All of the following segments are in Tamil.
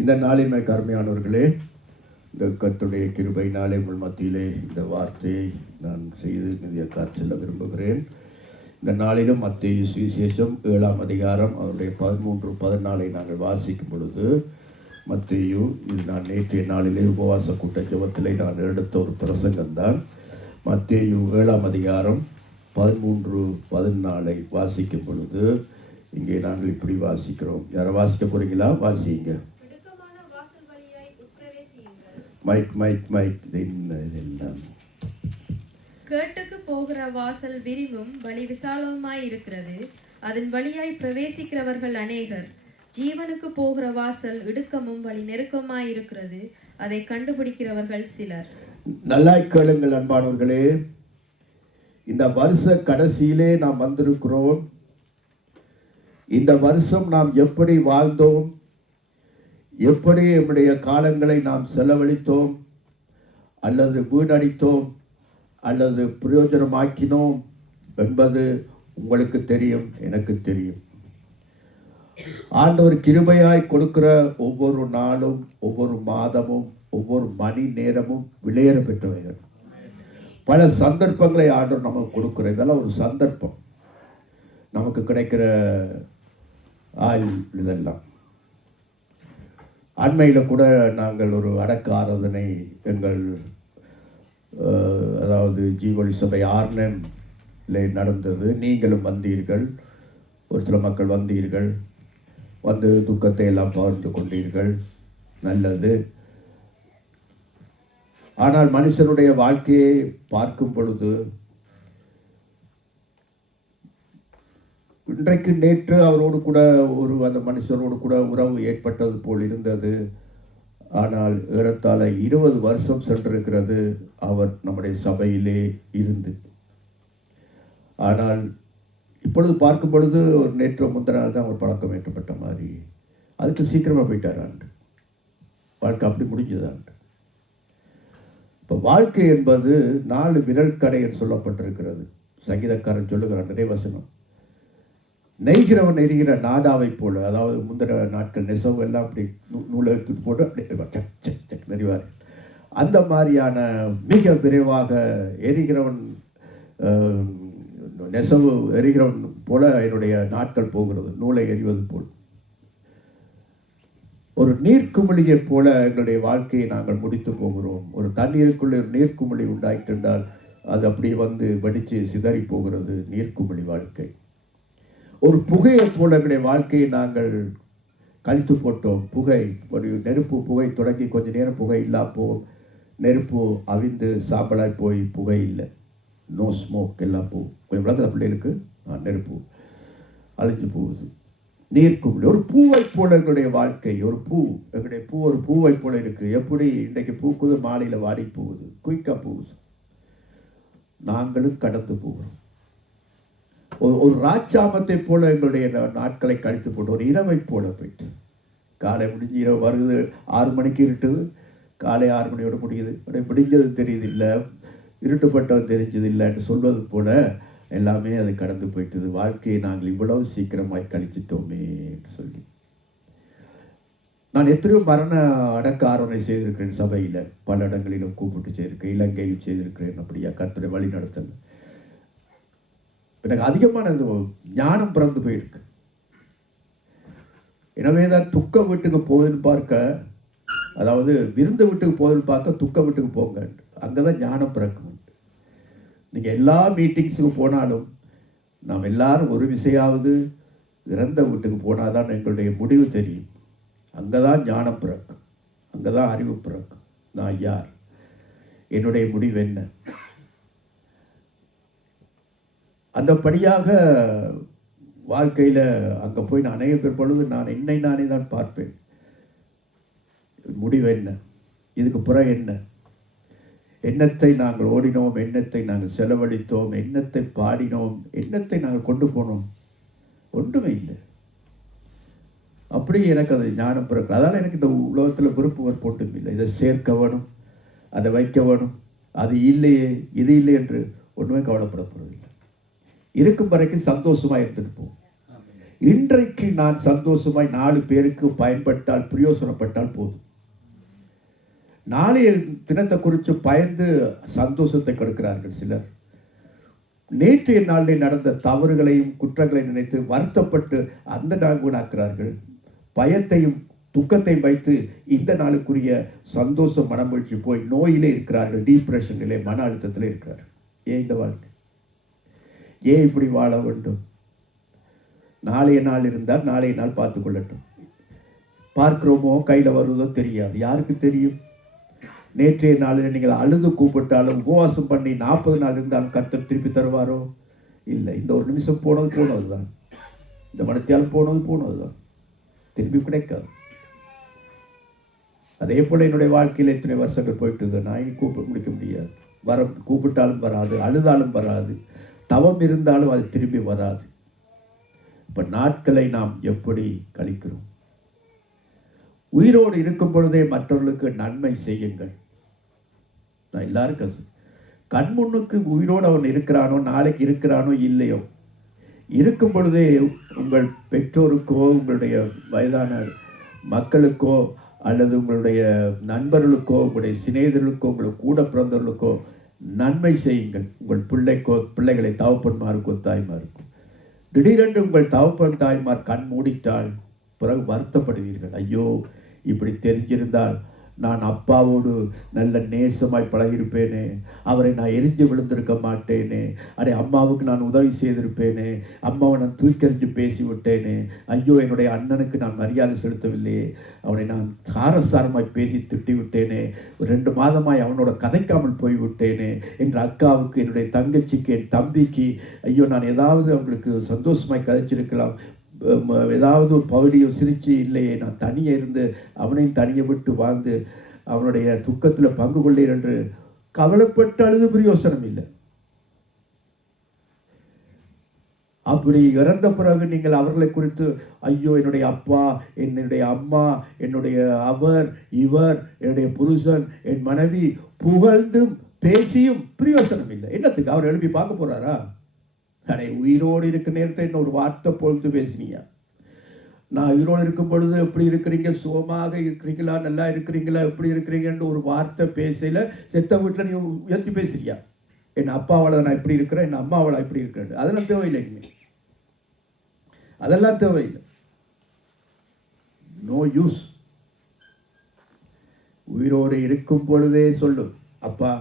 இந்த நாளின் கருமையானவர்களே, இந்த கர்த்தருடைய கிருபை நாளை உங்கள் மத்தியிலே இந்த வார்த்தையை நான் செய்து செல்ல விரும்புகிறேன். இந்த நாளிலும் மத்தேயு சுவிசேஷம் 7ஆம் அதிகாரம் அவருடைய 13-14 நாங்கள் வாசிக்கும் பொழுது, மத்தேயு இது நான் நேற்றைய நாளிலே உபவாச கூட்ட ஜெபத்திலே நான் எடுத்த ஒரு பிரசங்கம்தான். மத்தேயு 7ஆம் அதிகாரம் 13-14 வாசிக்கும் பொழுது இங்கே நாங்கள் இப்படி வாசிக்கிறோம். யாரை வாசிக்க போகிறீங்களா? வாசிங்க. மைக் மைக் மைக் இதெல்லாம். கேட்டுக்கு போகிற வாசல் விரிவும் வழி விசாலமாய் இருக்கிறது, அதன் வழியாய் பிரவேசிக்கிறவர்கள் அநேகர். ஜீவனுக்கு போகிற வாசல் இடுக்கமும் வழி நெருக்கமாய் இருக்கிறது, அதை கண்டுபிடிக்கிறவர்கள் சிலர். நல்லா கேளுங்கள் அன்பானவர்களே, இந்த வருஷ கடைசியிலே நாம் வந்திருக்கிறோம். இந்த வருஷம் நாம் எப்படி வாழ்ந்தோம், எப்படி நம்முடைய காலங்களை நாம் செலவழித்தோம், அல்லது வீணடித்தோம், அல்லது பிரயோஜனமாக்கினோம் என்பது உங்களுக்கு தெரியும், எனக்கு தெரியும். ஆண்டவர் கிருபையாய் கொடுக்கிற ஒவ்வொரு நாளும், ஒவ்வொரு மாதமும், ஒவ்வொரு மணி நேரமும் விலையேற பெற்றவைகள். பல சந்தர்ப்பங்களை ஆண்டவர் நமக்கு கொடுக்கிற, இதெல்லாம் ஒரு சந்தர்ப்பம் நமக்கு கிடைக்கிற இதெல்லாம். அண்மையில் கூட நாங்கள் ஒரு அடக்க ஆராதனை எங்கள் அதாவது ஜீவொளி சபை ஆர்னமில் நடந்தது. நீங்களும் வந்தீர்கள், ஒரு சில மக்கள் வந்தீர்கள், வந்து துக்கத்தை எல்லாம் பகிர்ந்து கொண்டீர்கள். நல்லது. ஆனால் மனுஷனுடைய வாழ்க்கையை பார்க்கும் பொழுது இன்றைக்கு நேற்று அவரோடு கூட அந்த மனுஷரோடு கூட உறவு ஏற்பட்டது போல் இருந்தது. ஆனால் ஏறத்தாழ 20 வருஷம் சென்றிருக்கிறது அவர் நம்முடைய சபையிலே இருந்து. ஆனால் இப்பொழுது பார்க்கும் பொழுது ஒரு நேற்று முந்தினால் தான் ஒரு பழக்கம் ஏற்றப்பட்ட மாதிரி, அதுக்கு சீக்கிரமாக போயிட்டார் ஆண்டு. வாழ்க்கை அப்படி முடிஞ்சதாண்டு. இப்போ வாழ்க்கை என்பது 4 விரல் கடை என்று சொல்லப்பட்டிருக்கிறது. சங்கீதக்காரன் சொல்லுகிறான் நிறைய வசனம். நெய்கிறவன் நெய்கிற நாடாவை போல, அதாவது முந்தின நாட்கள் நெசவு எல்லாம் அப்படி நூலை எடுத்துட்டு போட்டு அப்படி நெறிவார். அந்த மாதிரியான மிக விரைவாக எரிகிறவன் நெசவு எரிகிறவன் போல என்னுடைய நாட்கள் போகிறது, நூலை எறிவது போல். ஒரு நீர்க்குமிழியை போல எங்களுடைய வாழ்க்கையை நாங்கள் முடித்து போகிறோம். ஒரு தண்ணீருக்குள்ளே ஒரு நீர்க்குமிழி உண்டாயிட்டு இருந்தால் அது அப்படியே வந்து வெடித்து சிதறி போகிறது நீர்க்குமிழி வாழ்க்கை. ஒரு புகையை போல எங்களுடைய வாழ்க்கையை நாங்கள் கழித்து போட்டோம். புகை, ஒரு நெருப்பு புகை தொடங்கி கொஞ்சம் நேரம் புகை இல்லாமல் போகும், நெருப்பு அவிந்து சாம்பலாய் போய் புகை இல்லை, நோ ஸ்மோக், எல்லாம் போகும். கொஞ்சம் விளங்குற பிள்ளைகளுக்கு நெருப்பு அழிஞ்சு போகுது. நீர்க்குமிழி ஒரு பூவை போல எங்களுடைய வாழ்க்கை. ஒரு பூ, எங்களுடைய பூ ஒரு பூவை போல இருக்குது. எப்படி இன்றைக்கு பூக்குது, மாலையில் வாடி போகுது, குயிக்காக போகுது. நாங்களும் கடந்து போகிறோம். ஒரு ராஜாமத்தை போல எங்களுடைய நாட்களை கழித்து போட்டு, ஒரு இரவை போல போயிட்டு, காலை முடிஞ்சு இரவு வருது, 6 மணிக்கு இருட்டுது, காலை 6 மணியோட முடியுது, அப்படியே முடிஞ்சது தெரியுது இல்லை, இருட்டுப்பட்டது தெரிஞ்சது இல்லைன்னு சொல்வது போல எல்லாமே அது கடந்து போயிட்டுது. வாழ்க்கையை நாங்கள் இவ்வளவு சீக்கிரமாய் கழிச்சிட்டோமேன்னு சொல்லி. நான் எத்தனையோ மரண அடக்க ஆராதனை செய்திருக்கிறேன் சபையில், பல இடங்களிலும் கூப்பிட்டு செய்திருக்கேன், இலங்கையில் செய்திருக்கிறேன். அப்படியா கர்த்தருடைய வழி நடத்தல் எனக்கு அதிகமான ஞானம் பிறந்து போயிருக்கு. எனவே தான் துக்க வீட்டுக்கு போகுதுன்னு பார்க்க, அதாவது விருந்து வீட்டுக்கு போகுதுன்னு பார்க்க துக்க வீட்டுக்கு போங்க, அங்கே தான் ஞானம் பிறக்கும். நீங்கள் எல்லா மீட்டிங்ஸுக்கு போனாலும் நாம் எல்லாரும் ஒரு விஷயாவது இறந்த வீட்டுக்கு போனால் தான் எங்களுடைய முடிவு தெரியும். அங்கே தான் ஞானம் பிறக்கும், அங்கே தான் அறிவு பிறக்கும். நான் யார், என்னுடைய முடிவு என்ன. அந்தபடியாக வாழ்க்கையில் அங்கே போய் நான் அநேக பேர் பொழுது நான் என்னை நானே தான் பார்ப்பேன். முடிவு என்ன, இதுக்கு பிறகு என்ன, எண்ணத்தை நாங்கள் ஓடினோம், எண்ணத்தை நாங்கள் செலவழித்தோம், எண்ணத்தை பாடினோம், எண்ணத்தை நாங்கள் கொண்டு போனோம், ஒன்றுமே இல்லை. அப்படி எனக்கு அது ஞானம் பிறகு. அதனால் எனக்கு இந்த உலகத்தில் விருப்பம் போட்டும் இல்லை. இதை சேர்க்க வேணும், அதை வைக்க வேணும், அது இல்லையே இது இல்லை என்று ஒன்றுமே கவலைப்பட போகிறதில்லை. இருக்கும் வரைக்கும் சந்தோஷமாக இருந்துட்டு போவோம். இன்றைக்கு நான் சந்தோஷமாய் 4 பேருக்கு பயன்பட்டால் பிரயோசனப்பட்டால் போதும். நாளைய தினத்தை குறித்து பயந்து சந்தோஷத்தை கொடுக்கிறார்கள் சிலர். நேற்றைய நாளில் நடந்த தவறுகளையும் குற்றங்களையும் நினைத்து வருத்தப்பட்டு அந்த நாள் வீணாக்கிறார்கள். பயத்தையும் துக்கத்தையும் வைத்து இந்த நாளுக்குரிய சந்தோஷம் மனமகிழ்ச்சி போய் நோயிலே இருக்கிறார்கள், டிப்ரெஷனிலே, மன அழுத்தத்தில் இருக்கிறார்கள். ஏன் இந்த வாழ்க்கை? ஏன் இப்படி வாழ வேண்டும்? நாளைய நாள் இருந்தால் நாளைய நாள் பார்த்து கொள்ளட்டும். பார்க்கிறோமோ கையில் வருவதோ தெரியாது, யாருக்கு தெரியும்? நேற்றைய நாளில் நீங்கள் அழுது கூப்பிட்டாலும் உபவாசம் பண்ணி 40 நாள் இருந்தாலும் கர்த்தர் திருப்பி தருவாரோ? இல்லை. இந்த ஒரு நிமிஷம் போனது தான், இந்த மனத்தியால் போனது தான், திருப்பி கிடைக்காது. அதே போல் என்னுடைய வாழ்க்கையில் எத்தனை வருஷங்கள் போயிட்டு நான் இனி கூப்பிட முடிக்க முடியாது. கூப்பிட்டாலும் வராது, அழுதாலும் வராது, தவம் இருந்தாலும் அது திரும்பி வராது. இப்போ நாட்களை நாம் எப்படி கழிக்கிறோம்? உயிரோடு இருக்கும் பொழுதே மற்றவர்களுக்கு நன்மை செய்யுங்கள். நான் எல்லாருக்கும் கண்முன்னுக்கு உயிரோடு அவன் இருக்கிறானோ, நாளைக்கு இருக்கிறானோ இல்லையோ, இருக்கும் பொழுதே உங்கள் பெற்றோருக்கோ, உங்களுடைய வயதான மக்களுக்கோ, அல்லது உங்களுடைய நண்பர்களுக்கோ, உங்களுடைய சிநேகிதர்களுக்கோ, உங்களுக்கு கூட பிறந்தவர்களுக்கோ நன்மை செய்யுங்கள். உங்கள் பிள்ளைகளை தகப்பன்மாருக்கோ தாய்மாருக்கோ. திடீரென்று உங்கள் தகப்பன் தாய்மார் கண் மூடிட்டால் பிறகு வருத்தப்படுவீர்கள். ஐயோ, இப்படி தெரிஞ்சிருந்தால் நான் அப்பாவோடு நல்ல நேசமாய் பழகியிருப்பேனே, அவரை நான் எரிஞ்சு விழுந்திருக்க மாட்டேனே, அடே அம்மாவுக்கு நான் உதவி செய்திருப்பேனே, அம்மாவை நான் தூக்கெறிஞ்சு பேசி விட்டேனே, ஐயோ என்னுடைய அண்ணனுக்கு நான் மரியாதை செலுத்தவில்லையே, அவனை நான் சாரசாரமாய் பேசி திட்டி விட்டேனே, 2 மாதமாய் அவனோட கதைக்காமல் போய்விட்டேனே, என்ற அக்காவுக்கு, என்னுடைய தங்கச்சிக்கு, என் தம்பிக்கு, ஐயோ நான் ஏதாவது அவங்களுக்கு சந்தோஷமாய் கதைச்சிருக்கலாம், ஏதாவது ஒரு பகுதியை சிரித்து இல்லையே, நான் தனியே இருந்து அவனையும் தனியை விட்டு வாழ்ந்து அவனுடைய துக்கத்தில் பங்கு கொள்ளேன் என்று கவலைப்பட்டு அழுது பிரயோசனம் இல்லை. அப்படி இறந்த பிறகு நீங்கள் அவர்களை குறித்து ஐயோ என்னுடைய அப்பா, என்னுடைய அம்மா, என்னுடைய அவர், இவர், என்னுடைய புருஷன், என் மனைவி புகழ்ந்தும் பேசியும் பிரயோசனம் இல்லை. என்னத்துக்கு? அவர் எழுப்பி பார்க்க போகிறாரா? அடே, உயிரோடு இருக்க நேரத்தில் என்ன ஒரு வார்த்தை பொழுது பேசினீங்க? நான் உயிரோடு இருக்கும் பொழுது எப்படி இருக்கிறீங்க, சுகமாக இருக்கிறீங்களா, நல்லா இருக்கிறீங்களா, எப்படி இருக்கிறீங்கன்னு ஒரு வார்த்தை பேசல. செத்த வீட்டில் நீ உயர்த்தி பேசுறியா? என் அப்பாவால் நான் இப்படி இருக்கிறேன், என் அம்மாவால் இப்படி இருக்கிறேன், அதெல்லாம் தேவையில்லைங்க. அதெல்லாம் தேவையில்லை. No use. உயிரோடு இருக்கும் பொழுதே சொல்லு, அப்பா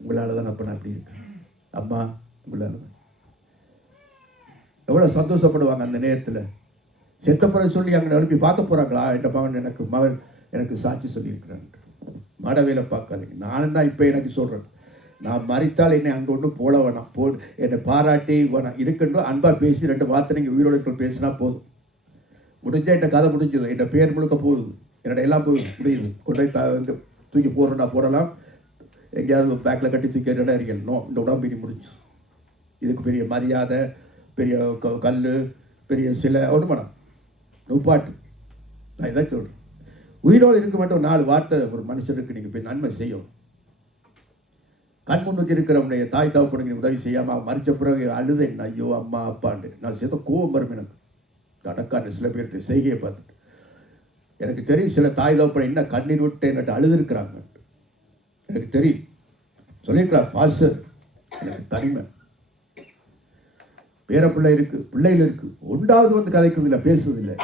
உங்களால் தான் அப்போ நான் அப்படி இருக்கேன், அம்மா உங்களால் தான். எவ்வளோ சந்தோஷப்படுவாங்க அந்த நேரத்தில். செத்தப்புறம் சொல்லி அங்கே எழுப்பி பார்க்க போகிறாங்களா, என் மகன் எனக்கு சாட்சி சொல்லியிருக்கிறான். மடவேலை பார்க்காதீங்க. நானும் தான் இப்போ எனக்கு சொல்கிறேன், நான் மறித்தால் என்னை அங்கே ஒன்றும் போல வேணாம், என்னை பாராட்டி வேணாம், இருக்கட்டும் அன்பாக பேசி 2 வார்த்தை நீங்கள் உயிரோடு பேசினா போதும். முடிஞ்சால் என் கதை முடிஞ்சது, என் பேர் முழுக்க போகுது, என்னோட எல்லாம் போய் முடியுது. கொண்டு போய் தூக்கி போடுறா போடலாம், எங்கேயாவது பேக்கில் கட்டி தூக்கி இடம் இருக்கணும். இந்த உடம்பு இனி முடிஞ்சு. இதுக்கு பெரிய மரியாதை, பெரிய கல், பெரிய சிலை ஒன்று மேடம் நுப்பாட்டு. நான் இதான் சொல்கிறேன். உயிரோடு இருக்க மாட்டோம் 4 வார்த்தை ஒரு மனுஷனுக்கு நீங்கள் போய் நன்மை செய்யும். கண் முன்னுக்கு இருக்கிறவனுடைய தாய் தகப்பனுக்கு நீ உதவி செய்யாமல் மறித்த பிறகு அழுதேன், ஐயோ அம்மா அப்பாண்டு. நான் சேர்த்த கோபம் வரும் எனக்கு. அடக்கான சில பேர்கிட்ட செய்கையை பார்த்துட்டு எனக்கு தெரியும், சில தாய் தகப்பனை என்ன கண்ணீர் விட்டு என்கிட்ட அழுதுருக்கிறாங்க. எனக்கு தெரியும், சொல்லியிருக்கிறார் பாஸ்டர், எனக்கு தனிமை, பேர பிள்ளை இருக்குது, பிள்ளைகள் இருக்குது, ஒன்றாவது வந்து கதைக்கிறதில்லை, பேசுவதில்லை.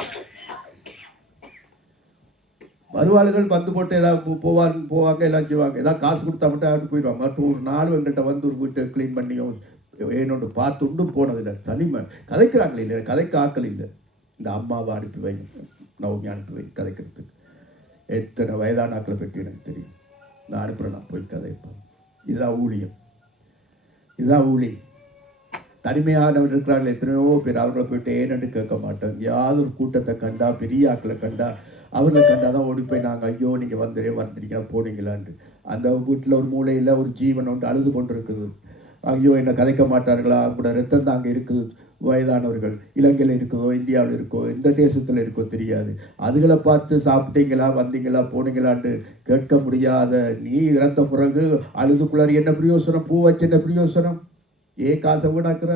வருவாளுகள் வந்து போட்டு ஏதாவது போவாங்க, எல்லாம் செய்வாங்க, ஏதாவது காசு கொடுத்தா மட்டும் அவட்டு போயிடுவாங்க. மற்ற ஒரு நாள் எங்கள்கிட்ட வந்து ஒரு வீட்டை க்ளீன் பண்ணியும் ஏனொன்று பார்த்துண்டும் போனதில்லை. தனிமை. கதைக்கிறாங்களே இல்லை, கதைக்கு ஆக்கள் இல்லை. இந்த அம்மாவை அனுப்பி வைங்க, நவமி அனுப்பி வை கதைக்கிறதுக்கு. எத்தனை வயதான ஆக்களை பற்றி எனக்கு தெரியும். நான் அனுப்புகிறேன், நான் போய் கதைப்பேன். இதுதான் ஊழியம், இதுதான் ஊழியம். தனிமையானவர் இருக்கிறார்கள் எத்தனையோ பேர், அவர்களை போய்ட்டு ஏன்னு கேட்க மாட்டோம். எங்கேயாவது ஒரு கூட்டத்தை கண்டா, பெரிய ஆக்களை கண்டா, அவர்களை கண்டா தான் ஓடி போய் நாங்கள் ஐயோ நீங்கள் வந்துட்டீங்களா போனீங்களான்ட்டு. அந்த வீட்டில் ஒரு மூலையில் ஒரு ஜீவன் ஒன்று அழுது கொண்டு இருக்குது. ஐயோ என்னை கதைக்க மாட்டார்களா, கூட ரத்தம் தான் அங்கே இருக்குது. வயதானவர்கள் இலங்கையில் இருக்குதோ, இந்தியாவில் இருக்கோ, எந்த தேசத்தில் இருக்கோ தெரியாது. அதுகளை பார்த்து சாப்பிட்டீங்களா, வந்தீங்களா, போனீங்களான்னு கேட்க முடியாத நீ இறந்த பிறகு அழுதுக்குள்ளார் என்ன பிரயோசனம்? பூ வச்சு என்ன பிரயோசனம்? ஏன் காசை வீணாக்குற?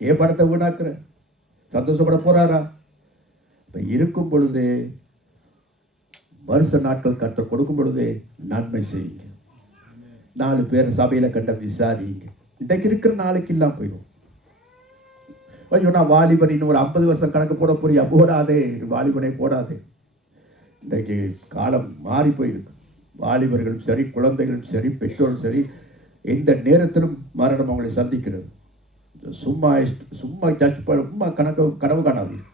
ஏன் படத்தை வீணாக்குற? சந்தோஷப்பட போகிறாரா? இப்போ இருக்கும் பொழுதே, வருஷ நாட்கள் கர்த்தர் கொடுக்கும் பொழுதே நன்மை செய்யுங்க. 4 பேர் சபையில் கண்ட விசாரிங்க. இன்றைக்கு இருக்கிற நாளைக்கு இல்லாமல் போயிடும். ஐயோ, நான் வாலிபன், இன்னும் ஒரு 50 வருஷம் கணக்கு போட போறியா? போடாதே, வாலிபனை போடாதே. இன்றைக்கு காலம் மாறி போயிருக்கு. வாலிபர்களும் சரி, குழந்தைகளும் சரி, பெற்றோரும் சரி, எந்த நேரத்திலும் மரணம் அவங்களை சந்திக்கிறது. சும்மா சும்மா ஜட்ஜ் பண்ண, சும்மா கனவு காணாதீங்க.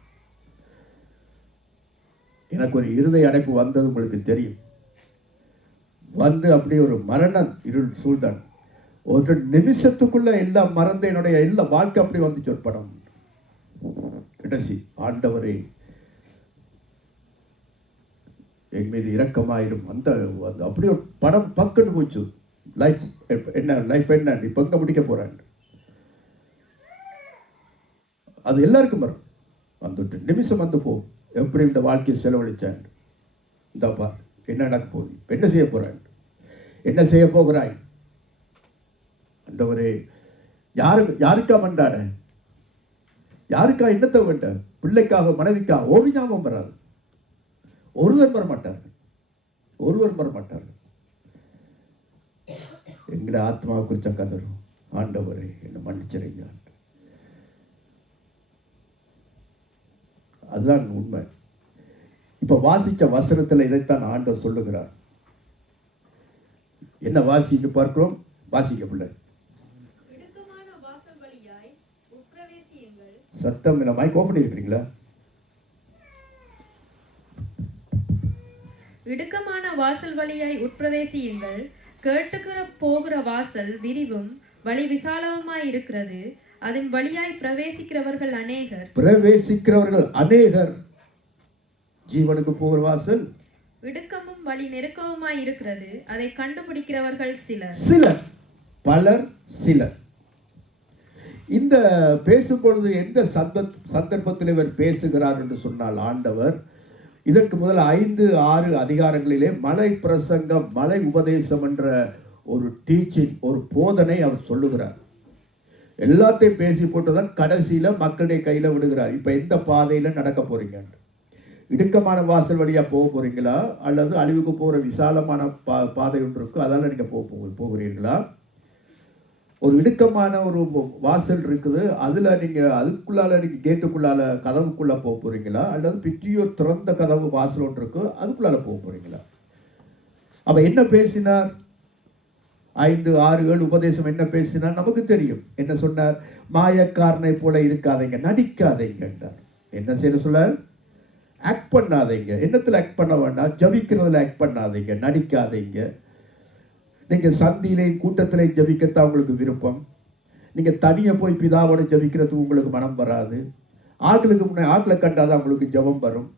எனக்கு ஒரு இருதய அடைப்பு வந்தது உங்களுக்கு தெரியும். வந்து அப்படியே ஒரு மரண இருள் சூழ்தான். ஒரு நிமிஷத்துக்குள்ள எல்லாம் மறந்து என்னுடைய எல்லா வாழ்க்கை அப்படி வந்துச்சு. ஒரு படம் கடைசி, ஆண்டவரே என் மீது இரக்கமாயிரும். அந்த அப்படி ஒரு படம் பக்குன்னு போச்சு. லைஃப் என்ன இப்போ எங்கே முடிக்க போகிறேன், அது எல்லாருக்கும் வரும். அந்த நிமிஷம் வந்து போகும். எப்படி இந்த வாழ்க்கையை செலவழித்தேன், இந்தாப்பா என்ன நடக்க போகுது, என்ன செய்ய போகிறேன், என்ன செய்ய போகிறாய் ஆண்டவரே. யாருக்கா வந்தாட, யாருக்கா என்னத்தை வேண்ட, பிள்ளைக்காக மனைவிக்காக ஒரு ஞாபகம் வராது. ஒருவர் வர மாட்டார்கள். எங்களை ஆத்மாவை குறித்த கதரும், ஆண்டவரே என்னை மன்னிச்சிருங்க. அதுதான் உண்மை. இப்போ வாசித்த வசனத்தில் இதைத்தான் ஆண்டவர் சொல்லுகிறார். என்ன வாசிக்க பார்க்கிறோம்? வாசிக்க பிள்ளை சத்தம் இல்லை. மைக் ஓப்பன் இருக்கிறீங்களா? இடுக்கமான வாசல் வழியாய் உட்பிரவேசியுங்கள். கேட்டுக்கிற போகிற வாசல் விரிவும் வழி விசாலவுமாய் இருக்கிறது. அதன் வழியாய் பிரவேசிக்கிறவர்கள் அநேகர். ஜீவனுக்கு போகிற வாசல் இடுக்கமும் வழி நெருக்கவுமாய் இருக்கிறது. அதை கண்டுபிடிக்கிறவர்கள் சிலர், பலர், சிலர். இந்த பேசும்பொழுது எந்த சந்தர்ப்பத்தில் இவர் பேசுகிறார் என்று சொன்னால், ஆண்டவர் இதற்கு முதல் 5-6 அதிகாரங்களிலே மலை பிரசங்கம், மலை உபதேசம் என்ற ஒரு டீச்சிங், ஒரு போதனை அவர் சொல்லுகிறார். எல்லாத்தையும் பேசி போட்டுதான் கடைசியில் மக்களுடைய கையில் விடுகிறார். இப்போ எந்த பாதையில் நடக்க போறீங்க? இடுக்கமான வாசல் வழியாக போக போகிறீங்களா, அல்லது அழிவுக்கு போகிற விசாலமான பாதை ஒன்று இருக்கும், அதனால் நீங்கள் போகிறீர்களா? ஒரு இடுக்கமான ஒரு வாசல் இருக்குது, அதில் நீங்கள் அதுக்குள்ளால நீங்கள் கேட்டுக்குள்ளால கதவுக்குள்ளே போக போகிறீங்களா, அல்லது பிற்றியோ திறந்த கதவு வாசல் ஒன்று இருக்கு அதுக்குள்ளால போக போகிறீங்களா? அப்போ என்ன பேசினார்? 5-6 உபதேசம் என்ன பேசினார் நமக்கு தெரியும். என்ன சொன்னார்? மாயக்காரனை போல இருக்காதீங்க, நடிக்காதீங்க என்றார். என்ன செய்ய சொன்னார்? ஆக்ட் பண்ணாதீங்க. என்னத்தில் ஆக்ட் பண்ண வேண்டாம்? ஜபிக்கிறதுல ஆக்ட் பண்ணாதீங்க, நடிக்காதீங்க. நீங்கள் சந்தியிலையும் கூட்டத்திலையும் ஜபிக்கத்தான் உங்களுக்கு விருப்பம். நீங்கள் தனியாக போய் பிதாவோட ஜபிக்கிறதுக்கு உங்களுக்கு மனம் வராது. ஆக்களுக்கு முன்னே ஆக்களை கண்டாதான் உங்களுக்கு ஜபம் வரும்,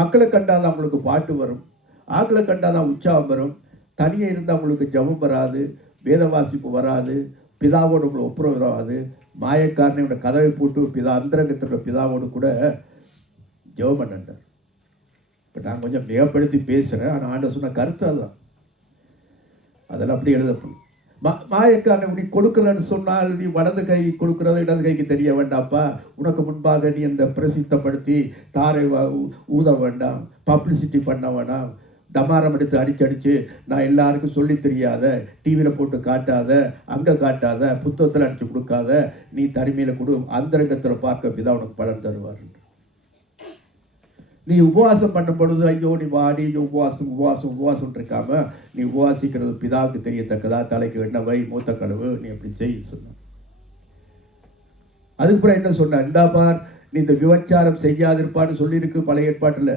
மக்களை கண்டாதான் உங்களுக்கு பாட்டு வரும், ஆக்களை கண்டாதான் உற்சாகம் வரும். தனியாக இருந்தால் உங்களுக்கு ஜபம் வராது, வேத வாசிப்பு வராது, பிதாவோடு உங்களை ஒப்புரவு வராது. மாயக்காரனையோட கதவை போட்டு அந்தரங்கத்தில் பிதாவோடு கூட ஜெபம் பண்ணார். இப்போ நான் கொஞ்சம் மிகப்படுத்தி பேசுகிறேன், ஆனால் ஆண்டவர் சொன்ன கருத்து அதுதான். அதெல்லாம் அப்படி எழுதப்படும். மாயக்காரனை நீ கொடுக்குறன்னு சொன்னால், நீ வலது கை கொடுக்குறத இடது கைக்கு தெரிய வேண்டாப்பா. உனக்கு முன்பாக நீ அந்த பிரசித்தப்படுத்தி தாரை ஊத வேண்டாம், பப்ளிசிட்டி பண்ண வேண்டாம், டமாரம் எடுத்து அடிச்சு நான் எல்லாருக்கும் சொல்லி தெரியாத, டிவியில் போட்டு காட்டாத, அங்கே காட்டாத, புத்தகத்தில் அடித்து கொடுக்காத, நீ தனிமையில் கொடு, அந்தரங்கத்தில் பார்க்க பிதா உனக்கு பலன் தருவார். நீ உபவாசம் பண்ணும் பொழுது ஐயோ நீ வாடி உபவாசம் இருக்காம நீ உபவாசிக்கிறது பிதாவுக்கு தெரியத்தக்கதா, தலைக்கு எண்ணெய் வை, மூத்த கழுவு, நீ அப்படி செய்ய சொன்ன. அதுக்கப்புறம் என்ன சொன்ன? இந்தா பார், நீ இந்த விபச்சாரம் செய்யாதிருப்பான்னு சொல்லியிருக்கு பழைய ஏற்பாட்டில்.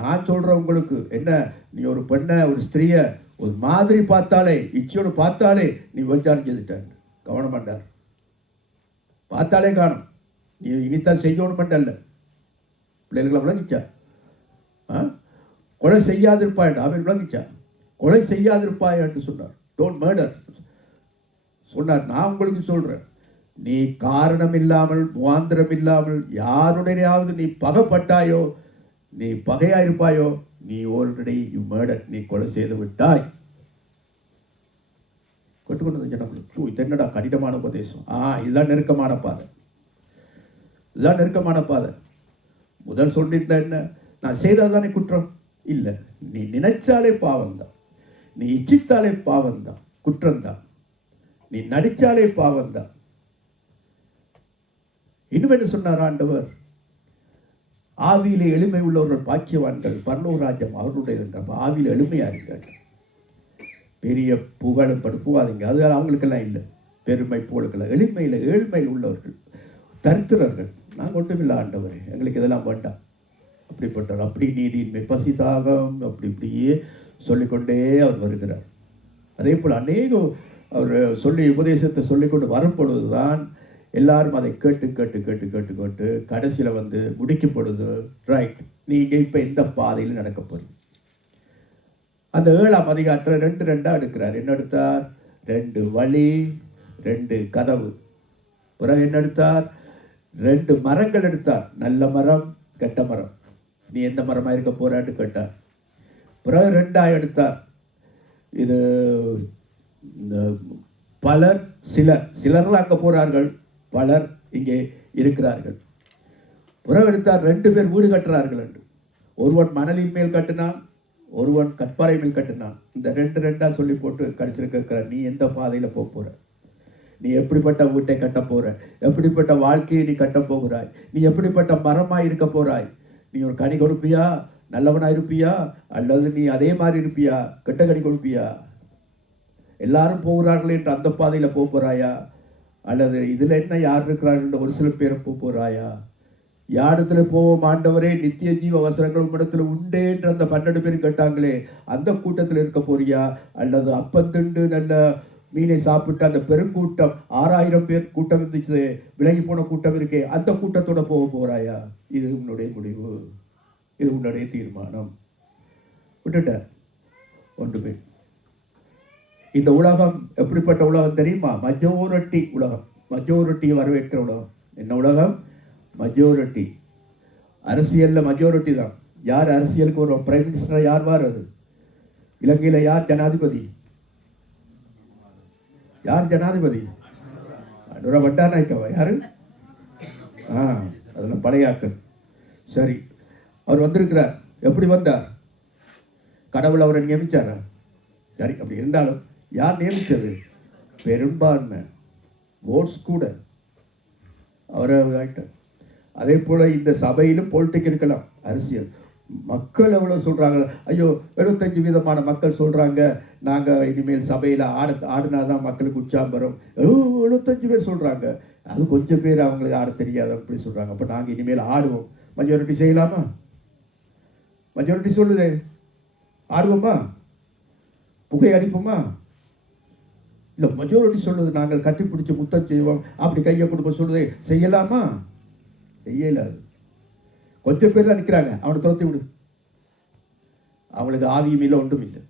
நான் சொல்கிறேன் உங்களுக்கு, என்ன, நீ ஒரு பெண்ணை, ஒரு ஸ்திரீயை ஒரு மாதிரி பார்த்தாலே, இச்சையோடு பார்த்தாலே நீ விபச்சாரம் செய்துட்டான். கவனம் பண்ணார். பார்த்தாலே காணும், நீ இனித்தான் செய்யணும் பண்ணல. பிள்ளைகளை விளங்கிச்சா? கொலை செய்யாதிருப்பாய், அவன் விளங்கிச்சா? கொலை செய்யாதிருப்பாய் என்று சொன்னார். டோன்ட் மர்டர் சொன்னார். நான் உங்களுக்கு சொல்கிறேன், நீ காரணம் இல்லாமல், முகாந்திரம் இல்லாமல் யாருடையாவது நீ பகைப்பட்டாயோ, நீ பகையாயிருப்பாயோ, நீ ஆல்ரெடி யூ மர்டர், நீ கொலை செய்து விட்டாய். கொண்டு ஜனங்களுக்கு இது என்னடா கடினமான உபதேசம். இதுதான் நெருக்கமான பாதை. இதுதான் நெருக்கமான பாதை. முதல் சொல்லியிருந்தா என்ன, நான் செய்தால் தானே குற்றம் இல்லை. நீ நினைச்சாலே பாவம்தான், நீ இச்சித்தாலே பாவம்தான், குற்றம்தான், நீ நடிச்சாலே பாவம்தான். இன்னும் என்ன சொன்னார் ஆண்டவர்? ஆவியிலே எளிமை உள்ளவர்கள் பாக்கியவான்கள், பரலோக ராஜ்யம் அவர்களுடைய என்றார். ஆவியில் எளிமையாக இருங்கள். பெரிய புகழும் போகாதீங்க, அது அவங்களுக்கெல்லாம் இல்லை. பெருமை புகழுக்கெல்லாம் எளிமையில் ஏழ்மையில் உள்ளவர்கள், தரித்திரர்கள். நாங்கள் ஒன்றுமில்லை ஆண்டவரே, எங்களுக்கு இதெல்லாம் வேண்டாம். அப்படிப்பட்டவர். அப்படி நீதியின்மை, பசி, தாகம், அப்படி இப்படியே சொல்லிக்கொண்டே அவர் வருகிறார். அதே போல் அநேகம் அவர் சொல்லி உபதேசத்தை சொல்லிக்கொண்டு வரும்பொழுது தான் எல்லாரும் அதை கேட்டு கேட்டு கேட்டு கேட்டு கேட்டு கடைசியில் வந்து முடிக்கப்படுது. ரைட், நீங்கள் இப்போ இந்த பாதையில் நடக்க போகிறீங்க. அந்த 7ஆம் அதிகாரத்தில் 2 எடுக்கிறார். என்ன எடுத்தார்? 2 வழி, 2 கதவு. பிறகு என்ன எடுத்தார்? 2 மரங்கள் எடுத்தார். நல்ல மரம், கெட்ட மரம். நீ எந்த மரமாக இருக்க போறான்னு கேட்டார். பிறகு 2 எடுத்தார். இது பலர், சிலர் அங்கே போகிறார்கள், பலர் இங்கே இருக்கிறார்கள். பிறகு எடுத்தார் 2 பேர் வீடு கட்டுறார்கள் என்று. ஒருவன் மணலின் மேல் கட்டினான், ஒருவன் கற்பாறை மேல் கட்டினான். இந்த 2 சொல்லி போட்டு கடைசியில் கேட்கிறார், நீ எந்த பாதையில் போகிற? நீ எப்படிப்பட்ட வீட்டை கட்ட போகிற? எப்படிப்பட்ட வாழ்க்கையை நீ கட்ட போகிறாய்? நீ எப்படிப்பட்ட மரமாக இருக்க போகிறாய்? நீ ஒரு கனி கொடுப்பியா, நல்லவனாக இருப்பியா, அல்லது நீ அதே மாதிரி இருப்பியா, கெட்ட கனி கொடுப்பியா? எல்லாரும் போகிறார்கள் என்று அந்த பாதையில் போகிறாயா, அல்லது இதில் என்ன யார் இருக்கிறார்கள் ஒரு சில பேரை போகிறாயா? யாரிடத்துல போவோம் ஆண்டவரே, நித்திய ஜீவ அவசரங்கள் உம்மிடத்தில் உண்டே என்று அந்த 12 பேரும் கேட்டாங்களே, அந்த கூட்டத்தில் இருக்க போறியா, அல்லது அப்பந்திண்டு நல்ல மீனை சாப்பிட்டு அந்த பெருங்கூட்டம் 6000 பேர் கூட்டம் இருந்துச்சு, விலகி போன கூட்டம் இருக்கே, அந்த கூட்டத்தோட போகிறாயா? இது உன்னுடைய முடிவு, இது உன்னுடைய தீர்மானம். விட்டுட்ட 1 பேர். இந்த உலகம் எப்படிப்பட்ட உலகம் தெரியுமா? மெஜாரிட்டி உலகம், மெஜாரிட்டியை வரவேற்கிற உலகம். என்ன உலகம்? மெஜாரிட்டி. அரசியலில் மெஜாரிட்டி தான். யார் அரசியலுக்கு வரும்? பிரைம் மினிஸ்டராக யார் வாரது? இலங்கையில் யார் ஜனாதிபதி? யார் ஜனாதிபதி? அனுரா பண்டாரநாயக்கவா? யாரு? அதெல்லாம் பழையாக்கள். சரி, அவர் வந்திருக்கிறார். எப்படி வந்தார்? கடவுள் அவரை நியமிச்சாரா? சரி, அப்படி இருந்தாலும் யார் நியமித்தது? பெரும்பான்மை ஓட்ஸ் கூட அவரை ஆகிட்டார். அதே போல் இந்த சபையிலும் பொலிட்டிக் இருக்கலாம், அரசியல். மக்கள் எவ்வளோ சொல்கிறாங்க, ஐயோ 75% மக்கள் சொல்கிறாங்க நாங்கள் இனிமேல் சபையில் ஆடினா தான் மக்களுக்கு உற்சாகம். 75 பேர் சொல்கிறாங்க, அது கொஞ்சம் பேர் அவங்களுக்கு ஆட தெரியாது அப்படி சொல்கிறாங்க. அப்போ நாங்கள் இனிமேல் ஆடுவோம். மெஜாரிட்டி செய்யலாமா? மெஜாரிட்டி சொல்லுதே, ஆடுவோமா? புகை அடிப்போமா? இல்லை, மெஜாரிட்டி சொல்லுது நாங்கள் கட்டிப்பிடிச்சி முத்தம் செய்வோம், அப்படி கையை கொடுப்போம் சொல்லுது. செய்யலாமா? செய்யலாது. கொஞ்சம் பேர் தான் நிற்கிறாங்க, அவனை துரத்தி விடு. அவங்களுக்கு ஆவியும் இல்லை, ஒன்றும் இல்லை.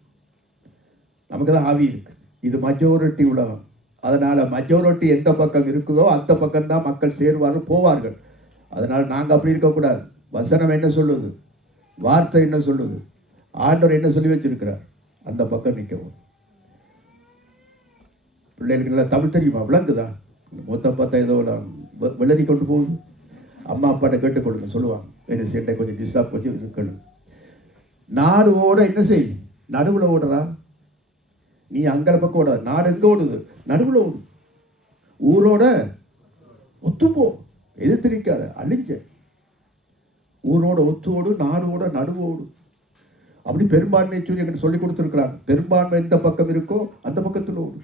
நமக்கு தான் ஆவி இருக்கு. இது மெஜாரிட்டி உலகம். அதனால் மெஜாரிட்டி எந்த பக்கம் இருக்குதோ அந்த பக்கம்தான் மக்கள் சேருவார்கள், போவார்கள். அதனால் நாங்கள் அப்படி இருக்கக்கூடாது. வசனம் என்ன சொல்லுது, வார்த்தை என்ன சொல்லுது, ஆண்டவர் என்ன சொல்லி வச்சிருக்கிறார், அந்த பக்கம் நிற்கவும். பிள்ளைகளுக்கு நல்லா தமிழ் தெரியுமா? விளங்குதான்? மொத்தம் பார்த்தா ஏதோ விளதி கொண்டு போகுது. அம்மா அப்பாட்ட கேட்டு கொடுங்க, சொல்லுவாங்க. என்ன சேட்டை கொஞ்சம் டிஸ்டர்ப் வச்சு இருக்கணும். நாடு ஓட என்ன செய்? நடுவில் ஓடுறா நீ, அங்கே பக்கம் ஓடாது. நாடு எங்கே ஓடுது? நடுவில் ஓடு. ஊரோட ஒத்துப்போ, எதிர்த்து நிற்காத, அழிஞ்ச. ஊரோட ஒத்து ஓடு, நாடோட நடுவோடு. அப்படி பெரும்பான்மையை சொல்லி எங்கிட்ட சொல்லி கொடுத்துருக்குறாங்க. பெரும்பான்மை எந்த பக்கம் இருக்கோ அந்த பக்கத்தில் ஓடு.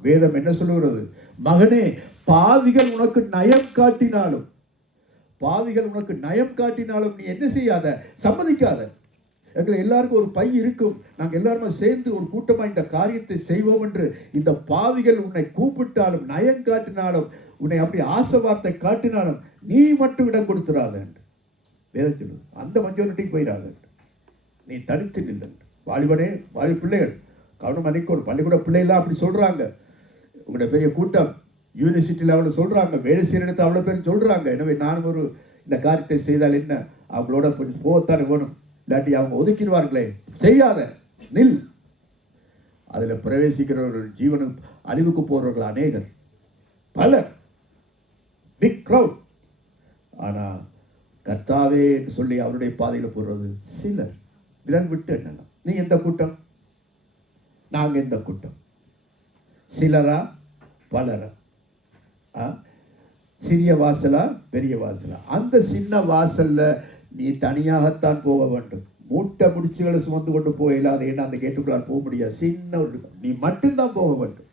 வேதம் என்ன சொல்லுகிறது? மகனே, பாவிகள் உனக்கு நயம் காட்டினாலும், பாவிகள் உனக்கு நயம் காட்டினாலும் நீ என்ன செய்யாத, சம்மதிக்காத. எங்களை எல்லாருக்கும் ஒரு பை இருக்கும், நாங்கள் எல்லாருமே சேர்ந்து ஒரு கூட்டமாக இந்த காரியத்தை செய்வோம் என்று இந்த பாவிகள் உன்னை கூப்பிட்டாலும், நயம் காட்டினாலும், உன்னை அப்படி ஆசை வார்த்தை காட்டினாலும் நீ மட்டும் இடம் கொடுத்துடாத என்று வேதம் சொல்லுது. அந்த மெஜாரிட்டிக்கு போயிடாத, நீ தனித்து நில்லை. வாலிபனே, வாலி பிள்ளைகள் கவனம் அன்னைக்கு பள்ளிக்கூட பிள்ளைகள்லாம் அப்படி சொல்கிறாங்க. உங்களோட பெரிய கூட்டம் யூனிவர்சிட்டியில் அவ்வளோ சொல்கிறாங்க, வேலை செய்கிற இடத்தை அவ்வளோ பேர் சொல்கிறாங்க. எனவே நானும் ஒரு இந்த காரியத்தை செய்தால் என்ன, அவங்களோட கொஞ்சம் போகத்தானே வேணும், இல்லாட்டி அவங்க ஒதுக்கிடுவார்களே. செய்யாத, நில். அதில் பிரவேசிக்கிறவர்கள் ஜீவனுக்கு அழிவுக்கு போகிறவர்கள் அநேகர், பலர், பிக் க்ரௌட். ஆனால் கர்த்தாவே என்று சொல்லி அவருடைய பாதையில் போடுறது சிலர். விரல் விட்டு என்னன்னா, நீ எந்த கூட்டம், நாங்கள் எந்த கூட்டம், சிலரா பலரா, சிறிய வாசலா பெரிய வாசலா? அந்த சின்ன வாசல்ல நீ தனியாகத்தான் போக வேண்டும். மூட்டை முடிச்சுகளை சுமந்து கொண்டு போயிடாத, ஏன்னா அந்த கேட்டுக்குள்ளால் போக முடியாது. சின்ன ஒரு நீ மட்டும்தான் போக வேண்டும்,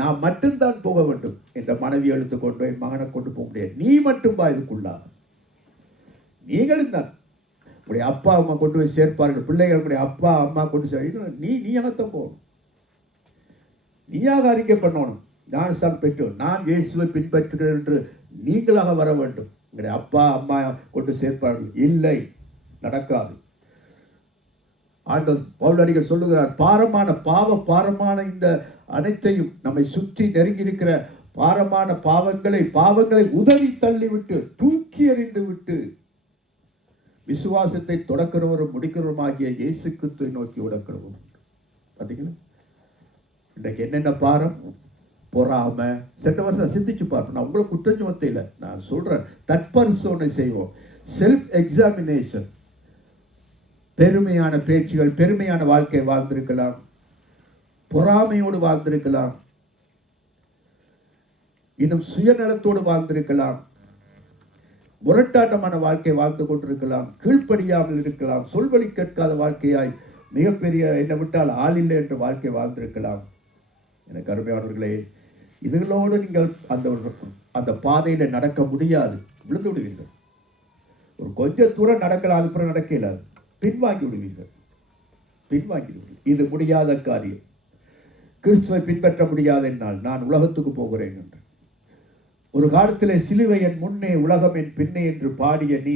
நான் மட்டும்தான் போக வேண்டும். என்ற மனைவி எடுத்துக்கொண்டு என் மகனை கொண்டு போக முடியாது. நீ மட்டும் பா இதுக்குள்ளா, நீங்களும் தான். உடைய அப்பா அம்மா கொண்டு போய் சேர்ப்பார்கள், பிள்ளைகளுடைய அப்பா அம்மா கொண்டு போய் நீயாகத்தான் போகணும், நீயாக அறிக்கை பண்ணணும். ஞானஸ்தானம் பெற்றோர் நான் இயேசுவை பின்பற்றுகிறேன் என்று நீங்களாக வர வேண்டும். உங்களுடைய அப்பா அம்மா கொண்டு சேர்ப்பார்கள், இல்லை, நடக்காது. ஆண்டவர் பவுலடிகள் சொல்லுகிறார், பாரமான இந்த அனைத்தையும் நம்மை சுற்றி நெருங்கி இருக்கிற பாரமான பாவங்களை உதறி தள்ளிவிட்டு தூக்கி எறிந்து விட்டு விசுவாசத்தை தொடக்கிறவரும் முடிக்கிறவருமாகிய இயேசு கிறிஸ்துவை நோக்கி உடக்கிறவரும். பார்த்தீங்களா இன்றைக்கு என்னென்ன பாரம்? பொறாமை. சென்ற வருஷம் சிந்திச்சு பார்ப்போம். நான் உங்களை குற்றம் சுமத்தையில் நான் சொல்கிறேன், தற்பரிசோதனை செய்வோம், செல்ஃப் எக்ஸாமினேஷன். பெருமையான பேச்சுகள், பெருமையான வாழ்க்கை வாழ்ந்திருக்கலாம், பொறாமையோடு வாழ்ந்திருக்கலாம், இன்னும் சுயநலத்தோடு வாழ்ந்திருக்கலாம், முரட்டாட்டமான வாழ்க்கை வாழ்ந்து கொண்டிருக்கலாம், கீழ்ப்படியாமல் இருக்கலாம், சொல்வழி கேட்காத வாழ்க்கையாய் மிகப்பெரிய என்னை விட்டால் ஆள் இல்லை என்ற வாழ்க்கை வாழ்ந்திருக்கலாம். எனக்கு அருமையானவர்களே, இதுகளோடு நீங்கள் அந்த பாதையில் நடக்க முடியாது, விழுந்து விடுவீர்கள். ஒரு கொஞ்சம் தூரம் நடக்கலாம், அதுக்கப்புறம் நடக்க இல்லாது, பின்வாங்கி விடுவீர்கள். இது முடியாத காரியம். கிறிஸ்துவை பின்பற்ற முடியாத என்னால் நான் உலகத்துக்கு போகிறேன் என்று ஒரு காலத்திலே சிலுவை என் முன்னே உலகம் என் பின்னே என்று பாடிய நீ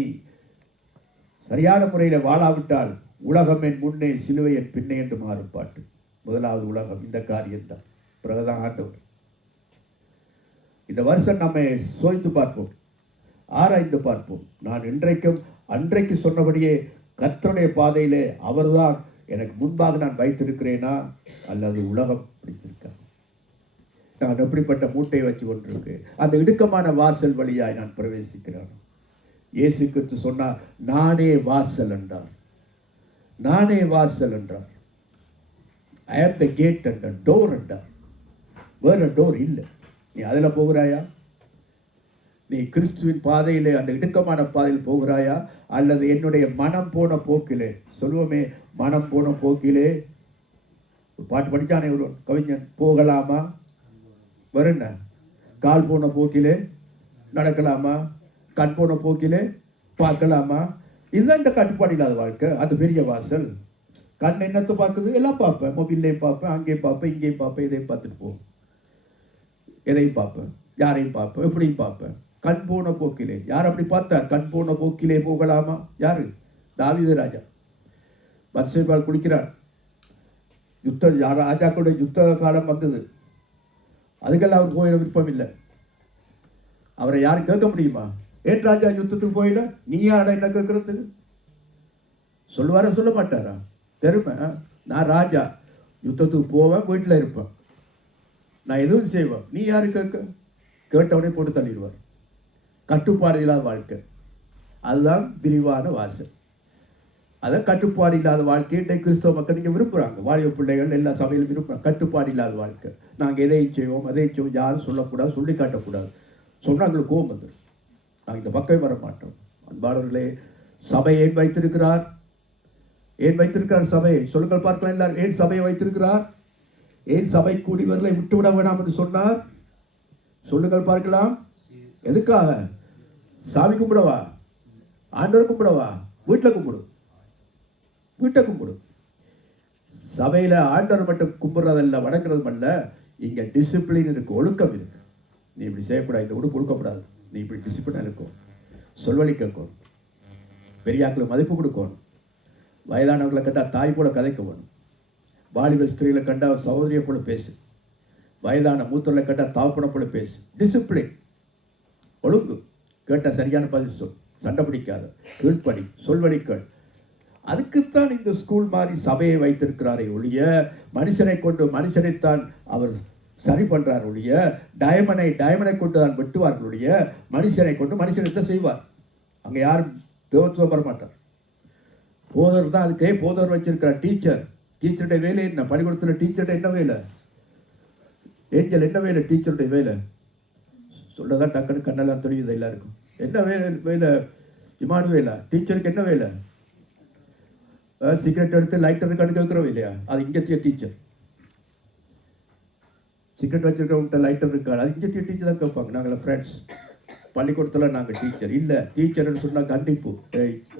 சரியான முறையில் வாழாவிட்டால் உலகம் என் முன்னே சிலுவை என் பின்னே என்று மாறும் பாட்டு. முதலாவது உலகம் இந்த காரியம்தான். பிறகுதான் ஆண்டவர். இந்த வருஷம் நம்ம சோய்த்து பார்ப்போம், ஆராய்ந்து பார்ப்போம். நான் அன்றைக்கு சொன்னபடியே கர்த்தருடைய பாதையிலே அவர்தான் எனக்கு முன்பாக நான் வைத்திருக்கிறேனா அல்லது உலகம் பிடிச்சிருக்கா? நான் எப்படிப்பட்ட மூட்டை வச்சு கொண்டிருக்கேன்? அந்த இடுக்கமான வாசல் வழியாய் நான் பிரவேசிக்கிறேன். இயேசு கிறிஸ்து சொன்னார், நானே வாசல் என்றார். நானே வாசல் என்றார். ஐ ஆம் த கேட் என்றார், டோர் என்றார். வேற டோர் இல்லை. நீ அதில் போகிறாயா? நீ கிறிஸ்துவின் பாதையிலே அந்த இடுக்கமான பாதையில் போகிறாயா அல்லது என்னுடைய மனம் போன போக்கிலே? சொல்லுவோமே, மனம் போன போக்கிலே. ஒரு பாட்டு படித்தானே ஒரு கவிஞன், போகலாமா வருண்ண, கால் போன போக்கிலே நடக்கலாமா, கண் போன போக்கிலே பார்க்கலாமா? இதுதான் இந்த கட்டுப்பாடு இல்லாத வாழ்க்கை. அது பெரிய வாசல். கண் என்னத்தை பார்க்குது? எல்லாம் பார்ப்பேன், மொபைல்லையும் பார்ப்பேன், அங்கேயும் பார்ப்பேன், இங்கேயும் பார்ப்பேன், இதையும் பார்த்துட்டு போகும். எதையும் பார்ப்பேன், யாரையும் பார்ப்பேன், எப்படியும் பார்ப்பேன். கண் போன போக்கிலே. யார் அப்படி பார்த்தார்? கண் போன போக்கிலே போகலாமா? யாரு? தாவீது ராஜா. பத்சேபாள் குளிக்கிறார். ராஜாக்களுடைய யுத்த காலம் வந்தது. அதுக்கெல்லாம் அவர் போயிட விருப்பம் இல்லை. அவரை யாரும் கேட்க முடியுமா? ஏன் ராஜா யுத்தத்துக்கு போயில? நீ யார என்ன கேட்கறதுக்கு? சொல்லுவாரா சொல்ல மாட்டாரா? தெரியுமா, நான் ராஜா, யுத்தத்துக்கு போவேன், வீட்டில் இருப்பேன், நான் எதுவும் செய்வேன், நீ யாரு கேட்க? கேட்டவனே போட்டு தள்ளிடுவார். கட்டுப்பாடு இல்லாத வாழ்க்கை, அதுதான் விரிவான வாசல். அதை கட்டுப்பாடு இல்லாத வாழ்க்கை இன்றைக்கு கிறிஸ்தவ மக்கள் நீங்கள் விரும்புகிறாங்க. வாலிப பிள்ளைகள் எல்லா சபையிலும் விரும்புகிறாங்க. கட்டுப்பாடு இல்லாத வாழ்க்கை. நாங்கள் எதையும் செய்வோம், அதையும் செய்வோம், யாரும் சொல்லக்கூடாது, சொல்லி காட்டக்கூடாது. சொன்னால் எங்களுக்கு கோபம் வந்துடும். நாங்கள் இந்த பக்கம் வர மாட்டோம். அன்பாளர்களே, சபை ஏன் வைத்திருக்கிறார்? ஏன் வைத்திருக்கிறார் சபையை? சொல்லுங்கள் பார்க்கலாம் எல்லாரும். ஏன் சபையை வைத்திருக்கிறார்? ஏன் சபை கூடியவர்களை விட்டுவிட வேண்டாம் என்று சொன்னார்? சொல்லுங்கள் பார்க்கலாம். எதுக்காக? சாமி கும்பிடவா? ஆண்டவர் கும்பிடவா? வீட்டில் கும்பிடு, வீட்டை கும்பிடு. சபையில் ஆண்டவர் மட்டும் கும்பிட்றதல்ல, வணங்குறதும் அல்ல. இங்கே டிசிப்ளின் இருக்குது, ஒழுக்கம் இருக்குது. நீ இப்படி செய்யக்கூடாது, இந்த உடுப்பு கொடுக்கக்கூடாது, நீ இப்படி டிசிப்ளினாக இருக்கும், சொல்வழி கேட்கணும், பெரியாக்களை மதிப்பு கொடுக்கணும், வயதானவர்களை கண்டால் தாய் போல கதைக்க வேணும், வாலிப ஸ்திரீகளை கண்டால் சகோதரியை போல பேசு, வயதான மூத்தவர்களை கண்டால் தாப்பனை போல பேசு. டிசிப்ளின், ஒழுங்கு. கேட்டால் சரியான பதில் சொல், சண்டை பிடிக்காத, கீழ்ப்படி, சொல்வழிக்கள். அதுக்குத்தான் இந்த ஸ்கூல் மாதிரி சபையை வைத்திருக்கிறாரே ஒழிய, மனுஷனைத்தான் அவர் சரி பண்ணுறார் ஒழிய, டைமண்டை கொண்டு தான் வெட்டுவார்கள் ஒழிய, மனுஷனை கொண்டு மனுஷனைத்தான் செய்வார். அங்கே யாரும் தேவத்துவம் பெற மாட்டார். போதர் தான் அதுக்கே போதர் வச்சிருக்கிறார். டீச்சருடைய வேலை என்ன? பள்ளிக்கூடத்தில் டீச்சருடைய என்ன வேலை? ஏஞ்சல் என்ன வேலை? டீச்சருடைய வேலை சொல்லதான் டக்குன்னு கண்ணெல்லாம் தெரியுது எல்லாருக்கும். என்ன வேலை? இமானுவேலா டீச்சருக்கு என்ன வேலை? சிகரெட் எடுத்து லைட்டருக்கு அடுக்கிறோம் இல்லையா? அது இங்கத்திய டீச்சர். சிகரெட் வச்சிருக்கிறவங்கள்ட்ட லைட்டர் இருக்காது, அது இங்கத்திய டீச்சர் தான் கேட்பாங்க. நாங்கள் ஃப்ரெண்ட்ஸ், பள்ளிக்கூடத்தில் நாங்கள் டீச்சர் இல்லை. டீச்சர்னு சொன்னால் கண்டிப்பு,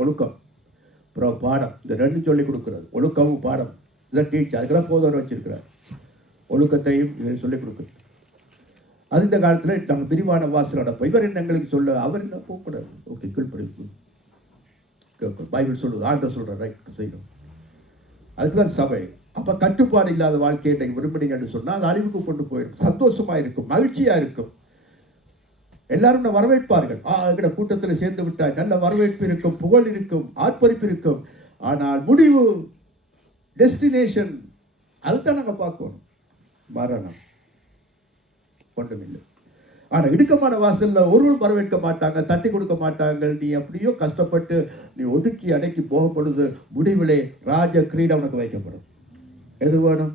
ஒழுக்கம், அப்புறம் பாடம், இந்த ரெண்டு சொல்லி கொடுக்குறது. ஒழுக்கமும் பாடம் இதான் டீச்சர். அதுக்கெல்லாம் போதவர் வச்சிருக்கிறார். ஒழுக்கத்தையும் இவர் சொல்லிக் கொடுக்குறது. அது இந்த காலத்தில் நாங்கள் விரிவான வாசல் அடப்போம். இவர் என்ன எங்களுக்கு சொல்ல, அவர் என்ன போகக்கூடாது. ஓகே, கீழ்ப்படிப்பு கேட்கும். பைபிள் சொல்லுவது, ஆண்ட சொல்கிற ரைட் செய்யணும். அதுக்கு தான் சபை. அப்போ கட்டுப்பாடு இல்லாத வாழ்க்கையை இன்றைக்கு விரும்பினீங்கன்னு சொன்னால் அது அழிவுக்கு கொண்டு போயிருக்கும். சந்தோஷமாக இருக்கும், மகிழ்ச்சியாக இருக்கும், எல்லாரும் வரவேற்பார்கள். எங்கட கூட்டத்தில் சேர்ந்து விட்டால் நல்ல வரவேற்பு இருக்கும், புகழ் இருக்கும், ஆர்ப்பரிப்பு இருக்கும். ஆனால் முடிவு, டெஸ்டினேஷன், அதுதான் நாங்கள் பார்க்கணும். மரணம் ஒன்றுமில்லை. ஆனால் இடுக்கமான வாசலில் ஒருவரும் வரவேற்க மாட்டாங்க, தட்டி கொடுக்க மாட்டாங்க. நீ அப்படியோ கஷ்டப்பட்டு நீ ஒடுக்கி அடக்கி போகும் பொழுது முடிவிலே ராஜ கிரீடம் உனக்கு வைக்கப்படும். எது வேணும்?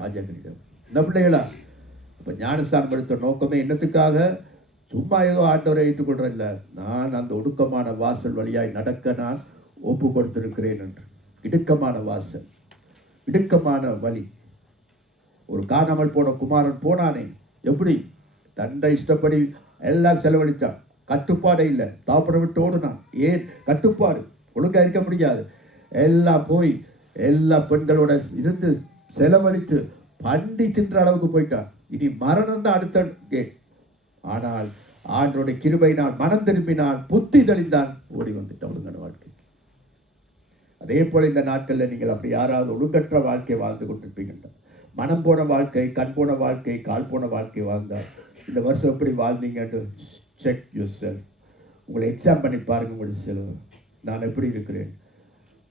ராஜ கிரீடம். இந்த பிள்ளைகளா இப்போ ஞானஸ்தானம் எடுத்த நோக்கமே என்னத்துக்காக? சும்மா ஏதோ ஆண்டவரை ஏற்றுக்கொள்கிறேன் இல்லை, நான் அந்த ஒடுக்கமான வாசல் வழியாய் நடக்க நான் ஒப்பு கொடுத்திருக்கிறேன் என்று. இடுக்கமான வாசல், இடுக்கமான வழி. ஒரு காணாமல் போன குமாரன் போனானே, எப்படி? தண்டை இஷ்டப்படி எல்லாம் செலவழித்தான். கட்டுப்பாடே இல்லை, தாப்பட விட்டு ஓடுனான். ஏன்? கட்டுப்பாடு, ஒழுங்காக இருக்க முடியாது. எல்லாம் போய் எல்லா பெண்களோட இருந்து செலவழித்து பண்டி தின்ற அளவுக்கு போயிட்டான். இனி மரணம் தான் அடுத்த கேட். ஆனால் ஆண்டோடைய கிருபையினால் மனம் திரும்பினான், புத்தி தெளிந்தான், ஓடி வந்துட்டான் ஒழுங்கான வாழ்க்கை. அதே போல இந்த நாட்களில் நீங்கள் அப்படி யாராவது ஒழுங்கற்ற வாழ்க்கை வாழ்ந்து கொண்டிருப்பீங்க. மனம் போன வாழ்க்கை, கண் போன வாழ்க்கை, கால் போன வாழ்க்கை வாழ்ந்தால் இந்த வருஷம் எப்படி வாழ்ந்தீங்கன்னு செக் யூர் செல்ஃப். உங்களை எக்ஸாம் பண்ணி பாருங்கள். உங்களுடைய செலவு, நான் எப்படி இருக்கிறேன்?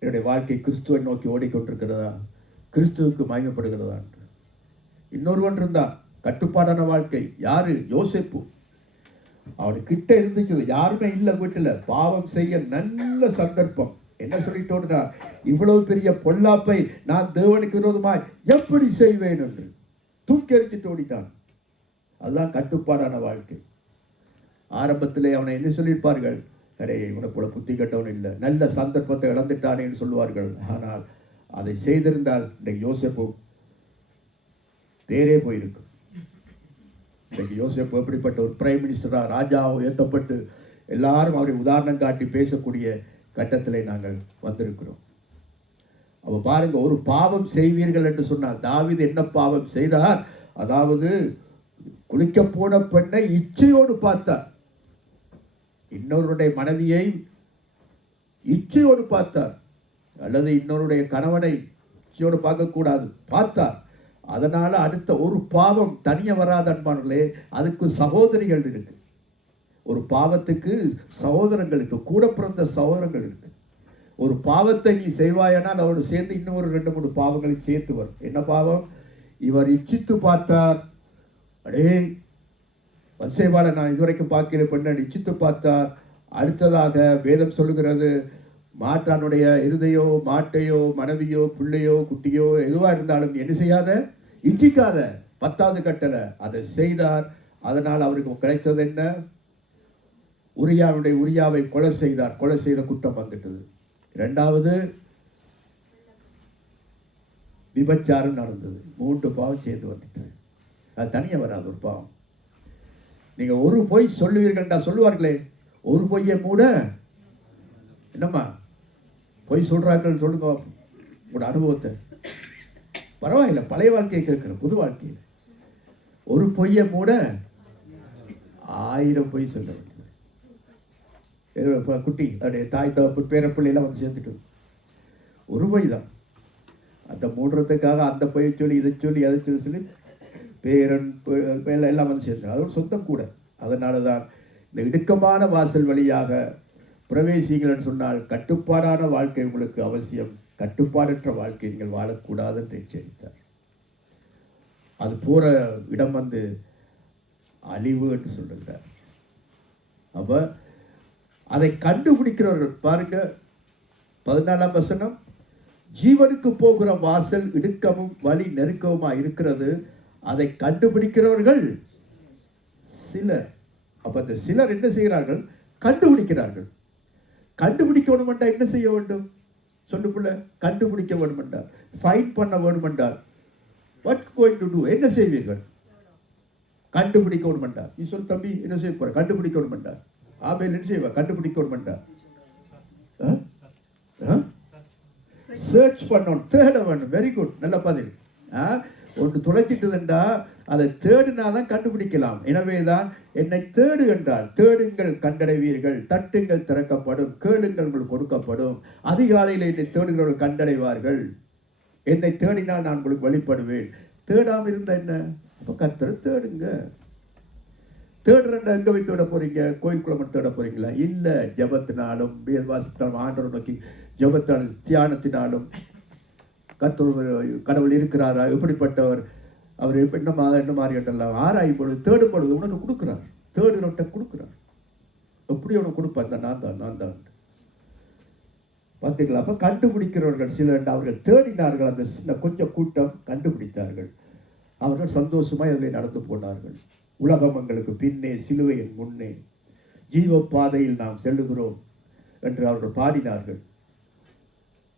என்னுடைய வாழ்க்கை கிறிஸ்துவை நோக்கி ஓடிக்கொண்டிருக்கிறதா? கிறிஸ்துவுக்கு மகிமைப்படுகிறதா? இன்னொருவன் இருந்தான், கட்டுப்பாடான வாழ்க்கை. யாரு? யோசேப்பு. அவனுக்கிட்ட இருந்துச்சு, யாருமே இல்லை வீட்டில். பாவம் செய்ய நல்ல சந்தர்ப்பம். என்ன சொல்லிட்டோன்னா, இவ்வளவு பெரிய பொல்லாப்பை நான் தேவனுக்கு விரோதமாய் எப்படி செய்வேன் என்று தூக்கி எறிஞ்சிட்டு ஓடிட்டான். அதுதான் கட்டுப்பாடான வாழ்க்கை. ஆரம்பத்திலே அவனை என்ன சொல்லியிருப்பார்கள்? கிடையே, இவனை போல புத்தி கட்டவன் இல்லை, நல்ல சந்தர்ப்பத்தை இழந்துட்டானே என்று சொல்லுவார்கள். ஆனால் அதை செய்திருந்தால் இன்றைக்கு யோசேப்பு தேரே போயிருக்கும். இன்றைக்கு யோசேப்பு எப்படிப்பட்ட ஒரு பிரைம் மினிஸ்டராக, ராஜாவோ ஏற்றப்பட்டு எல்லாரும் அவரை உதாரணம் காட்டி பேசக்கூடிய கட்டத்தில் நாங்கள் வந்திருக்கிறோம். அப்போ பாருங்க, ஒரு பாவம் செய்வீர்கள் என்று சொன்னால் தாவீது என்ன பாவம் செய்தார்? அதாவது குளிக்க போன பெண்ணை இச்சையோடு பார்த்தார். இன்னொருடைய மனைவியை இச்சையோடு பார்த்தார். அல்லது இன்னொருடைய கணவனை இச்சையோடு பார்க்கக்கூடாது, பார்த்தார். அதனால அடுத்த ஒரு பாவம் தனிய வராத அன்பானே, அதுக்கு சகோதரிகள் இருக்கு. ஒரு பாவத்துக்கு சகோதரங்கள் இருக்கு, கூட பிறந்த சகோதரங்கள் இருக்கு. ஒரு பாவத்தை நீ செய்வாயானால் அவரோடு சேர்ந்து இன்னொரு 2-3 பாவங்களை சேர்த்து வரும். என்ன பாவம்? இவர் இச்சித்து பார்த்தார். அடே வத்சேபாலை நான் இதுவரைக்கும் பார்க்கல, பெண்ணை இச்சித்து பார்த்தார். அடுத்ததாக வேதம் சொல்லுகிறது, மாட்டானுடைய இருதையோ, மாட்டையோ, மனைவியோ, பிள்ளையோ, குட்டியோ எதுவாக இருந்தாலும் என்ன செய்யாத, இச்சிக்காத. 10வது கட்டளை அதை செய்தார். அதனால் அவருக்கு கிடைத்தது என்ன? உரியாவை கொலை செய்தார். கொலை செய்த குற்றம் வந்துட்டது. 2வது விபச்சாரம் நடந்தது. 3 பாவம் சேர்ந்து வந்துட்டு. அது தனியாக வராது ஒரு பாவம். நீங்கள் ஒரு பொய் சொல்லுவீர்கள்டா, சொல்லுவார்களே, ஒரு பொய்யை மூட என்னம்மா பொய் சொல்கிறார்கள் சொல்லுங்க உங்களோட அனுபவத்தை. பரவாயில்லை, பழைய வாழ்க்கையை கேட்குறேன், புது வாழ்க்கையில் ஒரு பொய்யை மூட 1000 பொய் சொல்ல வேண்டியது. குட்டி அப்படியே தாய் தகப்பு பேரப்பிள்ளையெல்லாம் வந்து சேர்ந்துட்டு ஒரு பொய் தான். அந்த மூடுறதுக்காக அந்த பொய்யை சொல்லி இதை சொல்லி அதை சொல்லி பேரன் எல்லாம் வந்து சேர்ந்து அது ஒரு சொந்தம் கூட. அதனால தான் இந்த இடுக்கமான வாசல் வழியாக பிரவேசிங்கள்னு சொன்னால் கட்டுப்பாடான வாழ்க்கை உங்களுக்கு அவசியம். கட்டுப்பாடற்ற வாழ்க்கை நீங்கள் வாழக்கூடாது என்று எச்சரித்தார். அது போகிற இடம் வந்து அழிவு என்று சொல்லுகிறார். அப்போ அதை கண்டுபிடிக்கிறவர்கள் பாருங்க 14ஆம் வசனம், ஜீவனுக்கு போகிற வாசல் இடுக்கமும் வழி நெருக்கமுமா இருக்கிறது, அதை கண்டுபிடிக்கிறவர்கள் சிலர். அப்ப அந்த சிலர் என்ன செய்கிறார்கள்? கண்டுபிடிக்கிறார்கள். கண்டுபிடிக்க வேண்டும் என்றால் என்ன செய்ய வேண்டும்? சொல்லுக்குள்ள கண்டுபிடிக்க வேண்டும் என்றால், ஃபைண்ட் பண்ண வேண்டும் என்றால், வாட் கோயிங் டு டூ, என்ன செய்வீர்கள்? கண்டுபிடிக்க வேண்டும் என்றால், நீ சொல் தம்பி, என்ன செய்ய போற? கண்டுபிடிக்க வேண்டும் என்றால் ஆபேல் என்ன செய்வா? கண்டுபிடிக்க வேண்டும் என்றால் சர்ச் பண்ணணும், தேட வேண்டும். வெரி குட், நல்ல பதில். ஒன்று துளைச்சிட்டுதுண்டா அதை தேடினாதான் கண்டுபிடிக்கலாம். எனவே தான் என்னை தேடு என்றால், தேடுங்கள் கண்டடைவீர்கள், தட்டுங்கள் திறக்கப்படும், கேளுங்கள் உங்களுக்கு கொடுக்கப்படும். அதிகாலையில் என்னை தேடுகிறவர்கள் கண்டடைவார்கள். என்னை தேடினால் நான் உங்களுக்கு வெளிப்படுவேன். தேடாமல் இருந்தா என்ன? அப்போ கர்த்தரை தேடுங்க. தேடுறா எங்க போய் தேட போறீங்க? கோயிலுக்குள்ள மட்டும் தேட போறீங்களா? இல்லை, ஜபத்தினாலும் வாசிப்பினாலும் ஆண்டவரை நோக்கி ஜபத்தினாலும் தியானத்தினாலும் கர்த்தர் கடவுள் இருக்கிறாரா, எப்படிப்பட்டவர், அவர் என்ன மாதிரி என்றெல்லாம் ஆராயும் பொழுது, தேடும் பொழுது உனக்கு கொடுக்குறார். தேடுறவன்ட்ட கொடுக்குறார். எப்படி உனக்கு கொடுப்பாங்க? நான் தான் பார்த்தீங்களா? அப்போ கண்டுபிடிக்கிறவர்கள் சிலர், அவர்கள் தேடினார்கள். அந்த சின்ன கொஞ்சம் கூட்டம் கண்டுபிடித்தார்கள். அவர்கள் சந்தோஷமாய் அதில் நடந்து போனார்கள். உலகம் எங்களுக்கு பின்னே, சிலுவையின் முன்னே, ஜீவ பாதையில் நாம் செல்லுகிறோம் என்று அவர்கள் பாடினார்கள்.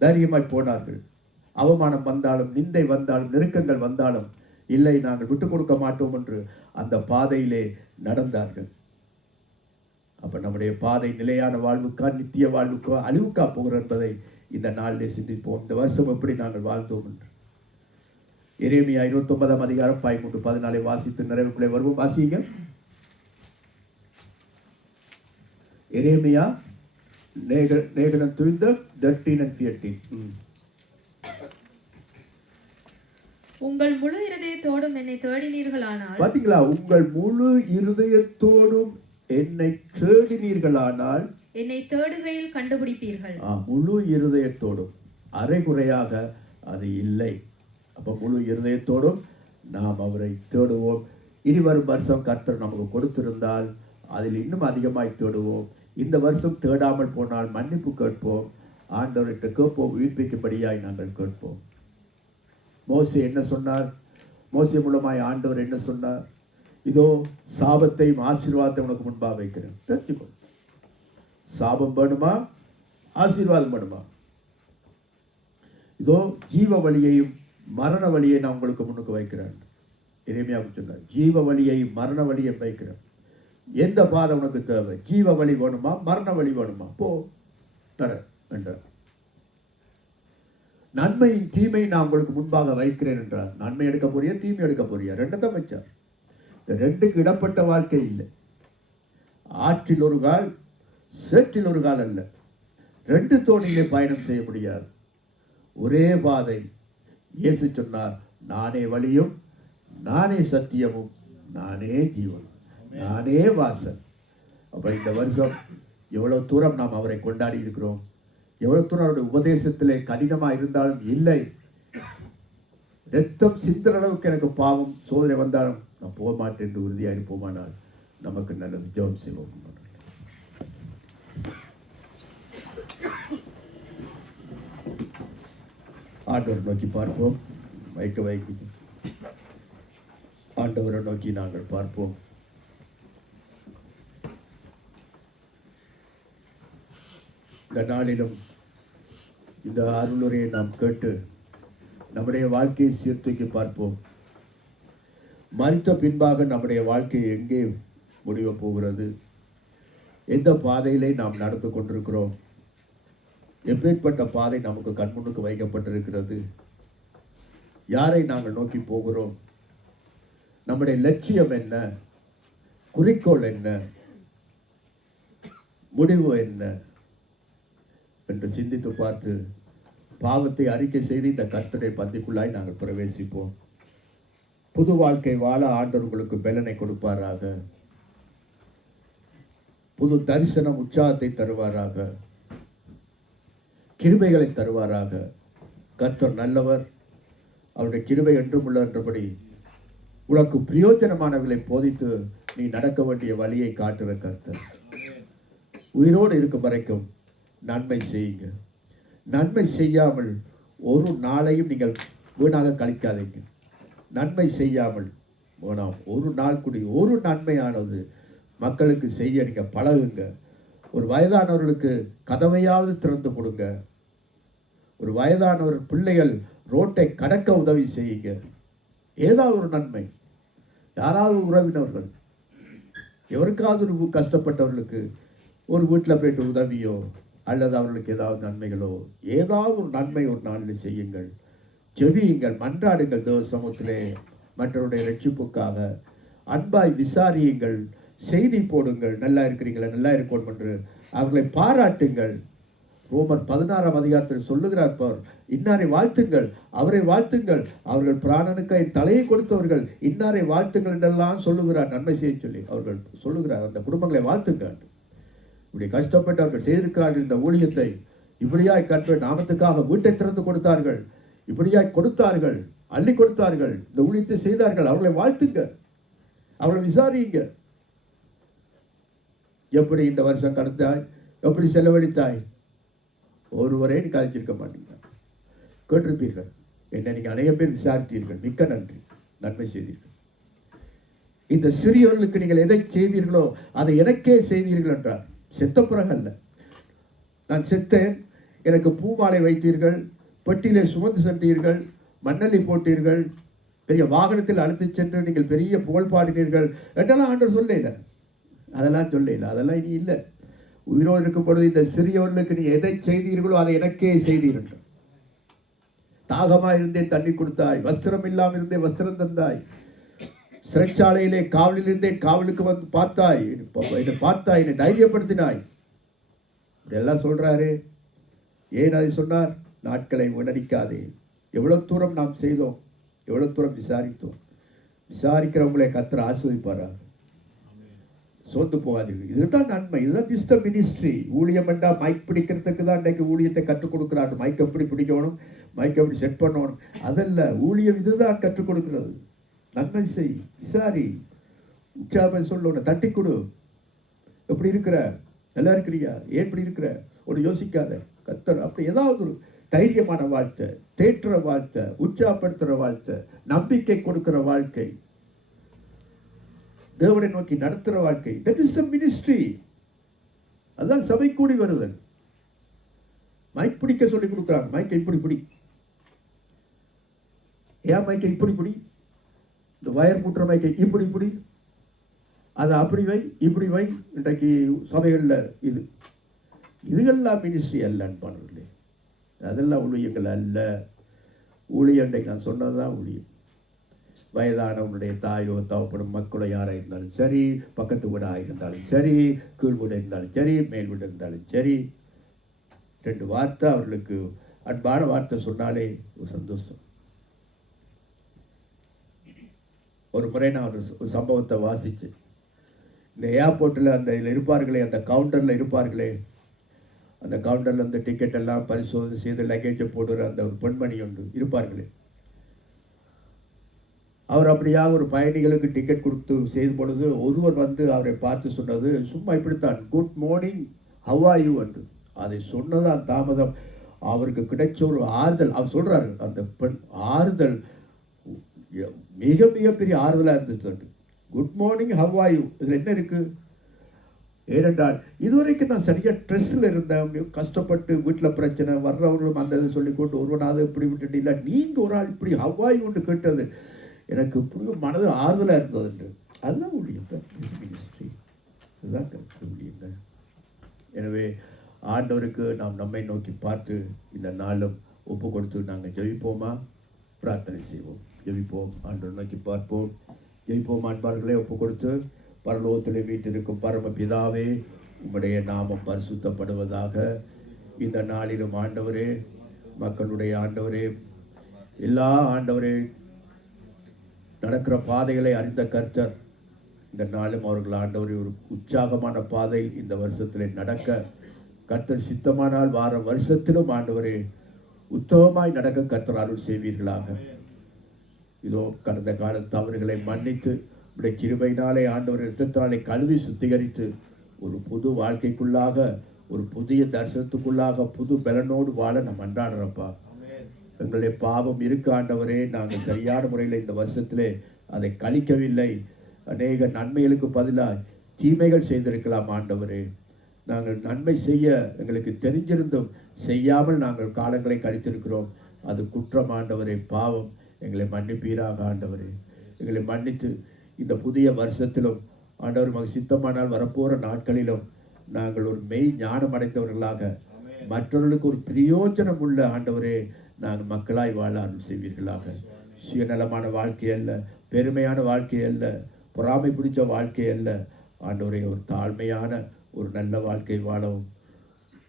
தைரியமாய் போனார்கள். அவமானம் வந்தாலும், நிந்தை வந்தாலும், நெருக்கங்கள் வந்தாலும், இல்லை நாங்கள் விட்டுக் கொடுக்க மாட்டோம் என்று அந்த பாதையிலே நடந்தார்கள். அப்ப நம்முடைய பாதை நிலையான வாழ்வுக்கா, நித்திய வாழ்வுக்கா, அழிவுக்கா போகிறோம் என்பதை இந்த நாளிலே சிந்திப்போம். இந்த வருஷம் எப்படி நாங்கள் வாழ்ந்தோம் என்று. எரேமியா 29ஆம் அதிகாரம் 13-14 வாசித்து நிறைவுக்குள்ளே வருவோம். வாசிங்க. எரேமியா லேகனம் துய்ந்த 13 and 14. உங்கள் முழு இருதயத்தோடும் என்னை தேடினீர்களானால், பாத்தீங்களா? உங்கள் முழு இருதயத்தோடும் என்னை தேடினீர்களானால், என்னை தேடுகையில் கண்டுபிடிப்பீர்கள். முழு இருதயத்தோடும், அரைகுறையாக அது இல்லை. அப்போ முழு இருதயத்தோடும் நாம் அவரை தேடுவோம். இனி வரும் வருஷம் கர்த்தர் நமக்கு கொடுத்திருந்தால் அதில் இன்னும் அதிகமாய் தேடுவோம். இந்த வருஷம் தேடாமல் போனால் மன்னிப்பு கேட்போம். ஆண்டவர்கிட்ட கேட்போம், உயிர்ப்பிக்கும்படியாய் நாங்கள் கேட்போம். மோசே என்ன சொன்னார்? மோசே மூலமாய் ஆண்டவர் என்ன சொன்னார்? இதோ சாபத்தையும் ஆசீர்வாதத்தை உனக்கு முன்பாக வைக்கிறேன், தெரிஞ்சுக்கோ. சாபம் வேணுமா, ஆசீர்வாதம் வேணுமா? இதோ ஜீவ வழியையும் மரண வழியை நான் உங்களுக்கு முன்னுக்கு வைக்கிறேன். எரேமியாவுக்கு சொன்னார், ஜீவ வழியை மரண வழியை வைக்கிறேன். எந்த பாதை உனக்கு தேவை? ஜீவ வழி வேணுமா, மரண வழி வேணுமா? போ தர என்றார். நன்மையின் தீமை நான் உங்களுக்கு முன்பாக வைக்கிறேன் என்றார். நன்மை எடுக்க போறியா, தீமை எடுக்க போறியா? ரெண்டதான் வச்சார். இந்த ரெண்டுக்கு இடப்பட்ட வாழ்க்கை இல்லை. ஆற்றில் ஒரு கால், சேற்றில் ஒரு கால் அல்ல. ரெண்டு தோணியிலே பயணம் செய்ய முடியாது. ஒரே பாதை. இயேசு சொன்னார், நானே வழியும், நானே சத்தியமும், நானே ஜீவனும், நானே வாசல். அப்போ இந்த வருஷம் எவ்வளோ தூரம் நாம் அவரை கொண்டாடி இருக்கிறோம். எவ்வளோ தூரம் அவருடைய உபதேசத்திலே கடினமாக இருந்தாலும் இல்லை, ரத்தம் சிந்துற அளவுக்கு எனக்கு பாவம் சோதனை வந்தாலும் நான் போக மாட்டேன் என்று உறுதியாக இருப்போமானால் நமக்கு நல்லது. ஜெபம் செய்வோம். ஆண்டவரை நோக்கி பார்ப்போம். வைக்க ஆண்டவரை நோக்கி நாங்கள் பார்ப்போம். இந்த நாளிலும் இந்த அருளுரையை நாம் கேட்டு நம்முடைய வாழ்க்கையை சீர்தூக்கி பார்ப்போம். மரித்த பின்பாக நம்முடைய வாழ்க்கை எங்கே முடிய போகிறது? எந்த பாதையிலே நாம் நடந்து கொண்டிருக்கிறோம்? எப்பேற்பட்ட பாதை நமக்கு கண்முன்னுக்கு வைக்கப்பட்டிருக்கிறது? யாரை நாங்கள் நோக்கி போகிறோம்? நம்முடைய லட்சியம் என்ன? குறிக்கோள் என்ன? முடிவு என்ன என்று சிந்தித்து பார்த்து பாவத்தை அறிக்கை செய்து இந்த கர்த்தருடைய பந்திக்குள்ளாய் நாங்கள் பிரவேசிப்போம். புது வாழ்க்கை வாழ ஆண்டவர் உங்களுக்கு பலனை கொடுப்பாராக. புது தரிசனம், உற்சாகத்தை தருவாராக. கிருபைகளை தருவாராக. கர்த்தர் நல்லவர், அவருடைய கிருபை என்றும் உள்ள என்றபடி உனக்கு பிரயோஜனமானவர்களை போதித்து நீ நடக்க வேண்டிய வழியை காட்டுற கர்த்தர். உயிரோடு இருக்கும் வரைக்கும் நன்மை செய்யுங்க. நன்மை செய்யாமல் ஒரு நாளையும் நீங்கள் வீணாக கழிக்காதீங்க. நன்மை செய்யாமல் போனால் ஒரு நாள் கூடி ஒரு நன்மையானது மக்களுக்கு செய்ய நீங்கள் பழகுங்க. ஒரு வயதானவர்களுக்கு கதவையாவது திறந்து கொடுங்க. ஒரு வயதானவர் பிள்ளைகள் ரோட்டை கடக்க உதவி செய்யுங்க. ஏதாவது ஒரு நன்மை. யாராவது உறவினர்கள் எவருக்காவது ஒரு கஷ்டப்பட்டவர்களுக்கு ஒரு வீட்டில் போய்ட்டு உதவியோ அல்லது அவர்களுக்கு ஏதாவது நன்மைகளோ ஏதாவது ஒரு நன்மை ஒரு நாளில் செய்யுங்கள். ஜெபியுங்கள், மன்றாடுங்கள். தேவ சமூகத்திலே மற்றவருடைய ரட்சிப்புக்காக அன்பாய் விசாரியுங்கள். செய்தி போடுங்கள். நல்லா இருக்கிறீங்களா, நல்லா இருக்கணும் என்று அவர்களை பாராட்டுங்கள். ரோமர் 16ஆம் அதிகாரத்தில் சொல்லுகிறார் பார், இன்னாரை வாழ்த்துங்கள், அவரை வாழ்த்துங்கள், அவர்கள் பிராணனுக்காய் தலையை கொடுத்தவர்கள் இன்னாரை வாழ்த்துங்கள் என்றெல்லாம் சொல்லுகிறார். நன்மை செய்ய சொல்லி அவர்கள் சொல்லுகிறார். அந்த குடும்பங்களை வாழ்த்துங்கள். இப்படி கஷ்டப்பட்டு அவர்கள் செய்திருக்கிறார்கள் இந்த ஊழியத்தை. இப்படியாய் கற்ற நாமத்துக்காக வீட்டை திறந்து கொடுத்தார்கள், இப்படியாய் கொடுத்தார்கள், அள்ளி கொடுத்தார்கள், இந்த ஊழியத்தை செய்தார்கள். அவர்களை வாழ்த்துங்க, அவர்களை விசாரியுங்க. எப்படி இந்த வருஷம் கடந்தாய், எப்படி செலவழித்தாய், ஒருவரே நீ கதைச்சிருக்க மாட்டீங்க. கேட்டிருப்பீர்கள். என்னை நீங்கள் அநேக பேர் விசாரித்தீர்கள். மிக்க நன்றி, நன்மை செய்தீர்கள். இந்த சிறியவர்களுக்கு நீங்கள் எதை செய்தீர்களோ அதை எனக்கே செய்தீர்கள் என்றார். செத்த பிறகு அல்ல. நான் செத்தேன், எனக்கு பூமாலை வைத்தீர்கள், பெட்டியிலே சுமந்து சென்றீர்கள், மண்ணள்ளி போட்டீர்கள், பெரிய வாகனத்தில் அழைத்து சென்று நீங்கள் பெரிய புகழ் பாடினீர்கள் என்றெல்லாம் ஆண்டவர் சொல்லல. அதெல்லாம் சொல்லல. அதெல்லாம் இனி இல்லை. உயிரோடு இருக்கும் பொழுது இந்த சிறியவர்களுக்கு நீ எதை செய்தீர்களோ அதை எனக்கே செய்தீர்கள். தாகமாக இருந்தே தண்ணீர் கொடுத்தாய், வஸ்திரம் இல்லாமல் இருந்தே வஸ்திரம் தந்தாய், சிறைச்சாலையிலே காவலில் இருந்தே காவலுக்கு வந்து பார்த்தாய், என்னை பார்த்தாய், என்னை தைரியப்படுத்தினாய். இதெல்லாம் சொல்றாரு. ஏன் அதை சொன்னார்? நாட்களை உணடிக்காதே. எவ்வளவு தூரம் நாம் செய்தோம், எவ்வளவு தூரம் விசாரித்தோம். விசாரிக்கிறவங்களை கர்த்தர் ஆசீர்வதிப்பாரா? சோர்ந்து போகாதீர்கள். இதுதான் நன்மை. இதுதான் ஜஸ்ட் மினிஸ்ட்ரி. ஊழியம் என்றா மைக் பிடிக்கிறதுக்கு தான் இன்றைக்கு ஊழியத்தை கற்றுக் கொடுக்குறாரு. மைக் எப்படி பிடிக்கணும், மைக் எப்படி செட் பண்ணணும், அதல்ல ஊழியம். இதுதான் கற்றுக் கொடுக்கிறது. நன்மை செய், விசாரி, உற்சாகம் சொல்லணும், தட்டி கொடு. எப்படி இருக்கிற, நல்லா இருக்கிறியா, ஏன் இப்படி இருக்கிற, ஒரு யோசிக்காத. கர்த்தர் அப்படி ஏதாவது ஒரு தைரியமான வாழ்க்கை, தேற்றுற வாழ்க்கை, உற்சாகப்படுத்துகிற வாழ்க்கை, நம்பிக்கை கொடுக்கிற வாழ்க்கை, தேவனை நோக்கி நடத்துகிற வாழ்க்கை. That is the ministry. அதுதான் சபை கூடி வருதல். மைக் பிடிக்க சொல்லி கொடுக்குறாங்க. மைக்கை இப்படி பிடி, ஏன் மைக்கை இப்படி பிடி, இந்த வயர் மூட்டுற மைக்கை இப்படி பிடி, அதை அப்படி வை, இப்படி வை. இன்றைக்கு சபைகளில் இதுகள்லாம் மினிஸ்ட்ரி அல்ல அன்பானவர்களே. அதெல்லாம் ஊழியங்கள் அல்ல. ஊழியம் இன்றைக்கு நான் சொன்னது தான் ஊழியம். வயதானவனுடைய தாயோ தவப்படும் மக்களோ யாராக இருந்தாலும் சரி, பக்கத்து வீடாக இருந்தாலும் சரி, கீழ் வீடு இருந்தாலும் சரி, மேல் வீடு இருந்தாலும் சரி, 2 வார்த்தை அவர்களுக்கு அன்பான வார்த்தை சொன்னாலே ஒரு சந்தோஷம். ஒரு முறை நான் ஒரு சம்பவத்தை வாசிச்சு, இந்த ஏர்போர்ட்டில் அந்த இதில் இருப்பார்களே, அந்த கவுண்டரில் இருப்பார்களே, அந்த கவுண்டரில் அந்த டிக்கெட் எல்லாம் பரிசோதனை செய்து லக்கேஜை போடுற அந்த ஒரு பெண்மணி ஒன்று இருப்பார்களே, அவர் அப்படியாக ஒரு பயணிகளுக்கு டிக்கெட் கொடுத்து செய்த பொழுது ஒருவர் வந்து அவரை பார்த்து சொன்னது சும்மா இப்படித்தான், good morning, how are you என்று. அதை சொன்னதான் தாமதம். அவருக்கு கிடைச்ச ஒரு ஆறுதல். அவர் சொல்கிறாரு, அந்த பெண் ஆறுதல் மிக மிகப்பெரிய ஆறுதலாக இருந்துச்சு. Good morning, how are you, இதில் என்ன இருக்குது? ஏனென்றால் இதுவரைக்கும் நான் சரியாக ஸ்ட்ரெஸ்ஸில் இருந்தேன், கஷ்டப்பட்டு வீட்டில் பிரச்சனை, வர்றவர்களும் அந்த இதை சொல்லிக்கொண்டு ஒருவனாவது இப்படி விட்டுட்டு இல்லை, நீங்கள் ஒரு ஆள் இப்படி ஹவ் ஆர் யூ என்று கேட்டது எனக்கு இப்படி மனதில் ஆறுதலாக இருந்தது என்று. அதுதான் ஊழியம், மினிஸ்ட்ரி. அதுதான் ஊழியங்கள். எனவே ஆண்டவருக்கு நாம் நம்மை நோக்கி பார்த்து இந்த நாளும் ஒப்பு கொடுத்து நாங்கள் ஜெபிப்போமா? பிரார்த்தனை செய்வோம், ஜெபிப்போம், ஆண்டவர் நோக்கி பார்ப்போம், ஜெபிப்போம். ஆண்பார்களே ஒப்பு கொடுத்து, பரலோகத்திலே வீட்டிருக்கும் பரம பிதாவே, உம்முடைய நாமம் பரிசுத்தப்படுவதாக. இந்த நாளிலும் ஆண்டவரே, மக்களுடைய ஆண்டவரே, எல்லா ஆண்டவரே நடக்கிற பாதைகளை அறிந்த கர்த்தர், இந்த நாளும் அவர்கள் ஆண்டவரே ஒரு உற்சாகமான பாதையில் இந்த வருஷத்திலே நடக்க கர்த்தர் சித்தமானால் வார வருஷத்திலும் ஆண்டவரே உத்தமமாய் நடக்க கர்த்தர் அருள் செய்வீர்களாக. இதோ கடந்த கால தவறுகளை மன்னித்து உடைய கிருபையினாலே ஆண்டவர் இரத்தத்தினாலே கழுவி சுத்திகரித்து ஒரு புது வாழ்க்கைக்குள்ளாக, ஒரு புதிய தரிசனத்துக்குள்ளாக புது பலனோடு வாழ நம்ம அன்றாடுறப்பா. எங்களுடைய பாவம் இருக்கு ஆண்டவரே, நாங்கள் சரியான முறையில் இந்த வருஷத்திலே அதை கழிக்கவில்லை. அநேக நன்மைகளுக்கு பதிலாக தீமைகள் செய்திருக்கலாம் ஆண்டவரே. நாங்கள் நன்மை செய்ய எங்களுக்கு தெரிஞ்சிருந்தும் செய்யாமல் நாங்கள் காலங்களை கழித்திருக்கிறோம். அது குற்றம் ஆண்டவரே, பாவம். எங்களை மன்னிப்பீராக ஆண்டவரே. எங்களை மன்னித்து இந்த புதிய வருஷத்திலும் ஆண்டவர் மக சித்தமானால் வரப்போகிற நாட்களிலும் நாங்கள் ஒரு மெய் ஞானம் அடைந்தவர்களாக, மற்றவர்களுக்கு ஒரு பிரயோஜனம் உள்ள ஆண்டவரே நாங்கள் மக்களாய் வாழ அருள் செய்வீர்களாக. சுயநலமான வாழ்க்கை அல்ல, பெருமையான வாழ்க்கை அல்ல, பொறாமை பிடிச்ச வாழ்க்கை அல்ல ஆண்டவரே, ஒரு தாழ்மையான ஒரு நல்ல வாழ்க்கை வாழவும்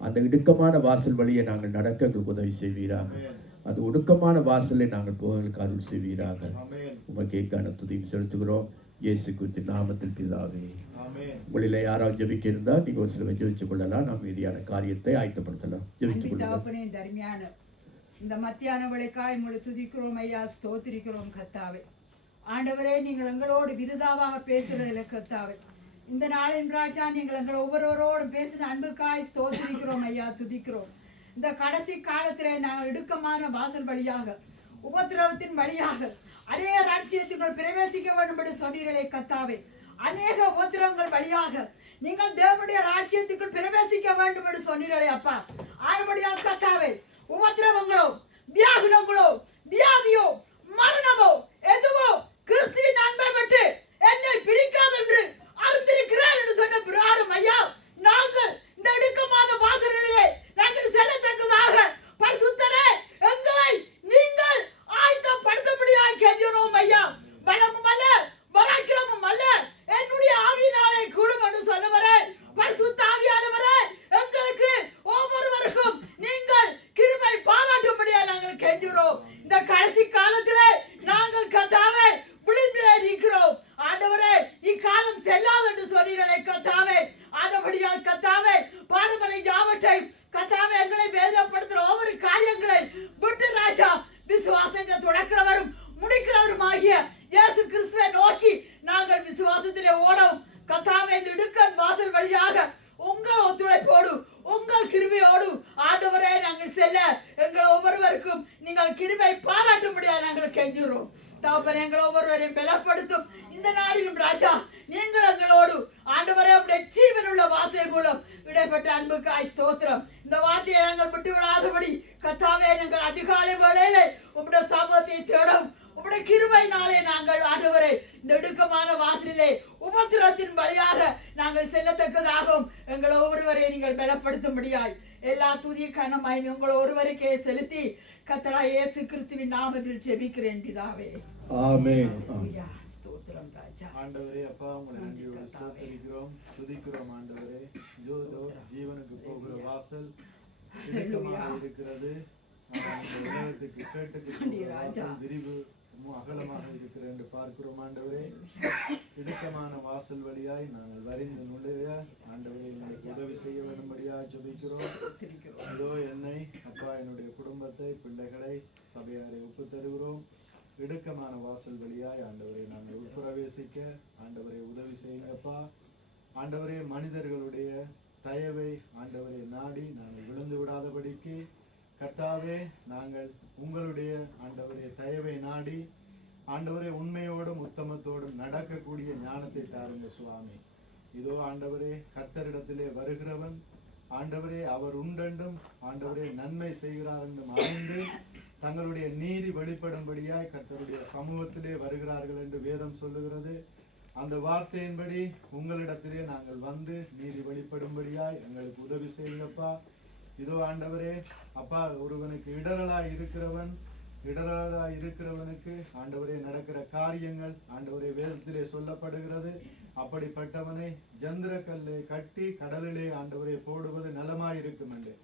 அந்த இடுக்கமான வாசல் வழியை நாங்கள் நடக்க எங்களுக்கு உதவி செய்வீராக. அந்த ஒடுக்கமான வாசலை நாங்கள் போவதற்கு அருள் செய்வீராக. உமக்கேக்கான துதியும் செலுத்துகிறோம் இயேசு கிறிஸ்து நாமத்தில் பிதாவே. உங்களில் யாராவது ஜெபிக்க இருந்தால் நீங்கள் ஒரு சில ஜெபித்துக் கொள்ளலாம். நாம் மீதியான காரியத்தை ஆயத்தப்படுத்தலாம். ஜெபித்துக் கொள்ளலாம். தர்மியான இந்த மத்தியான வேளைக்காய் முழு துதிக்கிறோம் ஐயா, ஸ்தோத்திரிக்கிறோம் கத்தாவே. ஆண்டவரே, நீங்கள் எங்களோடு விருதாவாக பேசுறதில்ல கத்தாவே. இந்த நாளின் ராஜா, நீங்கள் எங்கள் ஒவ்வொருவரோடும் பேசின அன்புக்காய் ஸ்தோத்திரிக்கிறோம் ஐயா, துதிக்கிறோம். இந்த கடைசி காலத்திலே நாங்கள் இடுக்கமான வாசல் வழியாக, உபத்திரவத்தின் வழியாக அநேக ராஜ்யத்துக்குள் பிரவேசிக்க வேண்டும் என்று சொன்னீர்களே கத்தாவே. அநேக உபத்திரவங்கள் வழியாக நீங்கள் தேவனுடைய ராஜ்யத்துக்குள் பிரவேசிக்க வேண்டும் என்று சொன்னீர்களே அப்பா. ஆறுபடியால் கத்தாவே, உபத்திரவங்களோ, வியாகுலங்களோ, வியாதியோ, மரணமோ, எதுவோ கிறிஸ்துவின் அன்பை விட்டு என்னை பிரிக்காது என்று அறிந்திருக்கிறார் என்று சொன்ன பிரகாரம் ஐயா, நாங்கள் இந்த இடுக்கமான வாசல்களிலே நாங்கள் செல்லத்தக்கதாக பரிசுத்தரே எங்களை நீங்கள் ஆயத்தப்படுத்தபடியாய் கெஞ்சுகிறோம் ஐயா. பலமும் அல்ல, பராக்கிரமும் அல்ல, என்னுடைய ஆவியினாலே கூடும் என்று சொன்னவரே, பரிசுத்த ஆவியானவரே, எங்களுக்கு ஒவ்வொருவருக்கும் நீங்கள் கிருபை பாராட்டும்படியாக நாங்கள் கெஞ்சுகிறோம். இந்த கடைசி காலத்திலே நாங்கள் கத்தாவே விளிம்பிலே நிற்கிறோம் ஆண்டவரே. இக்காலம் செல்லாது என்று சொன்னீர்களே கத்தாவே. ஆண்டபடியால் கத்தாவே, பாரம்பரிய யாவற்றை கத்தாவே எங்களை வேதனைப்படுத்துகிற ஒவ்வொரு காரியங்களை விட்டு ராஜா, விசுவாசத்தை தொடக்கிறவரும் முடிக்கிறவரும் ஆகிய இயேசு கிறிஸ்துவை நோக்கி நாங்கள் விசுவாசத்திலே ஓடவும் கத்தாவே, இந்த இடுக்கன் வாசல் வழியாக உங்கள் ஒத்துழைப்போடு உங்கள் கிருபையோடு ஆண்டவரே நாங்கள் செல்ல எங்கள் ஒவ்வொருவருக்கும் நீங்கள் கிருபை பாராட்டும்படியாக நாங்கள் கெஞ்சுகிறோம். தகப்பனே, எங்கள் ஒவ்வொருவரையும் பலப்படுத்தும் இந்த நாளிலும் ராஜா, நீங்கள் எங்களோடு ஆண்டவரே உடைய ஜீவனுள்ள வார்த்தை மூலம் இடைப்பட்ட அன்புக்காய் ஸ்தோத்திரம். இந்த வார்த்தையை நாங்கள் விட்டு விடாதபடி கத்தாவே, நாங்கள் அதிகாலை வேளையிலே உம்முடைய சமூகத்தை தேடவும் உம்முடைய கிருபையினாலே நாங்கள் ஆண்டவரே இந்த இடுக்கமான வாசலிலே உபத்திரத்தின் வழியாக நாங்கள் செல்லத்தக்கதாகவும் எங்கள் ஒவ்வொருவரை நீங்கள் பலப்படுத்தும்படியாய் எல்லா துதிய கனமாய் உங்கள் ஒருவருக்கே செலுத்தி கர்த்தராகிய இயேசு கிறிஸ்துவின் நாமத்தில் ஜெபிக்கிறேன் பிதாவே. ஆமென். ஸ்தோத்திரம் ராஜா. ஆண்டவரே, அப்பா உங்களை நன்றியோடு ஸ்தோத்திரிக்கிறோம், துதிக்கிறோம். ஆண்டவரே, ஜோதோ ஜீவனுக்கு போகிற வாசல் இடுக்கமாக இருக்கிறது. உலகத்துக்கு கேட்டுக்கு போகிற வாசல் விரிவு அகலமாக இருக்கிறது என்று பார்க்கிறோம். ஆண்டவரே, இடுக்கமான வாசல் வழியாய் நாங்கள் வரிந்து நுழைய ஆண்டவரே எங்களுக்கு உதவி செய்ய வேண்டும்படியாக ஜெபிக்கிறோம். இதோ என்னை, அப்பா, என்னுடைய குடும்பத்தை, பிள்ளைகளை, சபையாரை ஒப்பு தருகிறோம். இடுக்கமான வாசல் வழியாய் ஆண்டவரை நாங்கள் உட்பிரவேசிக்க ஆண்டவரை உதவி செய்யுங்கப்பா. ஆண்டவரே, மனிதர்களுடைய தயவை ஆண்டவரை நாடி நாங்கள் விழுந்து விடாதபடிக்கு கர்த்தாவே, நாங்கள் உங்களுடைய ஆண்டவரே தயவை நாடி ஆண்டவரே உண்மையோடும் உத்தமத்தோடும் நடக்கக்கூடிய ஞானத்தை தாருங்க சுவாமி. இதோ ஆண்டவரே, கர்த்தரிடத்திலே வருகிறவன் ஆண்டவரே அவர் உண்டென்றும் ஆண்டவரே நன்மை செய்கிறார் என்றும் அறிந்து தங்களுடைய நீதி வெளிப்படும்படியாய் கர்த்தருடைய சமூகத்திலே வருகிறார்கள் என்று வேதம் சொல்லுகிறது. அந்த வார்த்தையின்படி உங்களிடத்திலே நாங்கள் வந்து நீதி வெளிப்படும்படியாய் எங்களுக்கு உதவி செய்யுங்கப்பா. இதோ ஆண்டவரே, அப்பா, ஒருவனுக்கு இடரலாய் இருக்கிறவனுக்கு ஆண்டவரே நடக்கிற காரியங்கள் ஆண்டவரே வேதத்திலே சொல்லப்படுகிறது. அப்படிப்பட்டவனை ஜந்திரக்கல்லை கட்டி கடலிலே ஆண்டவரை போடுவது நலமாயிருக்கும் என்று.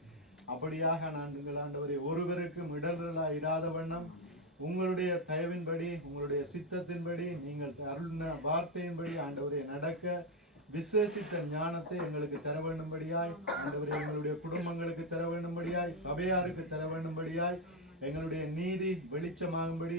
அப்படியாக நாங்கள் ஆண்டவரை ஒருவருக்கும் இடரலாய் இராத வண்ணம் உங்களுடைய தயவின்படி உங்களுடைய சித்தத்தின்படி நீங்கள் அருளின வார்த்தையின்படி ஆண்டவரை நடக்க விசேஷித்த ஞானத்தை எங்களுக்கு தர வேண்டும்படியாய் ஆண்டவரே எங்களுடைய குடும்பங்களுக்கு தர வேண்டும்படியாய் சபையாருக்கு தர வேண்டும்படியாய் எங்களுடைய நீதி வெளிச்சமாகும்படி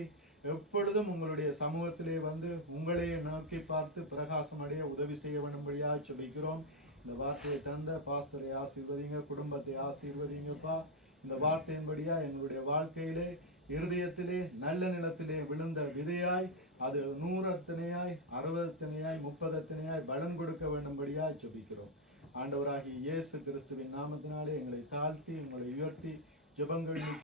எப்பொழுதும் உங்களுடைய சமூகத்திலே வந்து உங்களையே நோக்கி பார்த்து பிரகாசம் அடைய உதவி செய்ய வேண்டும்படியாய் ஜெபிக்கிறோம். இந்த வார்த்தையை தந்த பாஸ்டரை ஆசீர்வதிங்க, குடும்பத்தை ஆசீர்வதிங்கப்பா. இந்த வார்த்தையின்படியா எங்களுடைய வாழ்க்கையிலே இருதயத்திலே நல்ல நிலத்திலே விழுந்த விதையாய் அது 100 அத்தனையாய் 60 அத்தனையாய் 30 அத்தனையாய் பலன் கொடுக்க வேண்டும்படியாய் ஜெபிக்கிறோம். ஆண்டவராகிய இயேசு கிறிஸ்துவின் நாமத்தினாலே எங்களை தாழ்த்தி உங்களை உயர்த்தி ஜெபங்கள்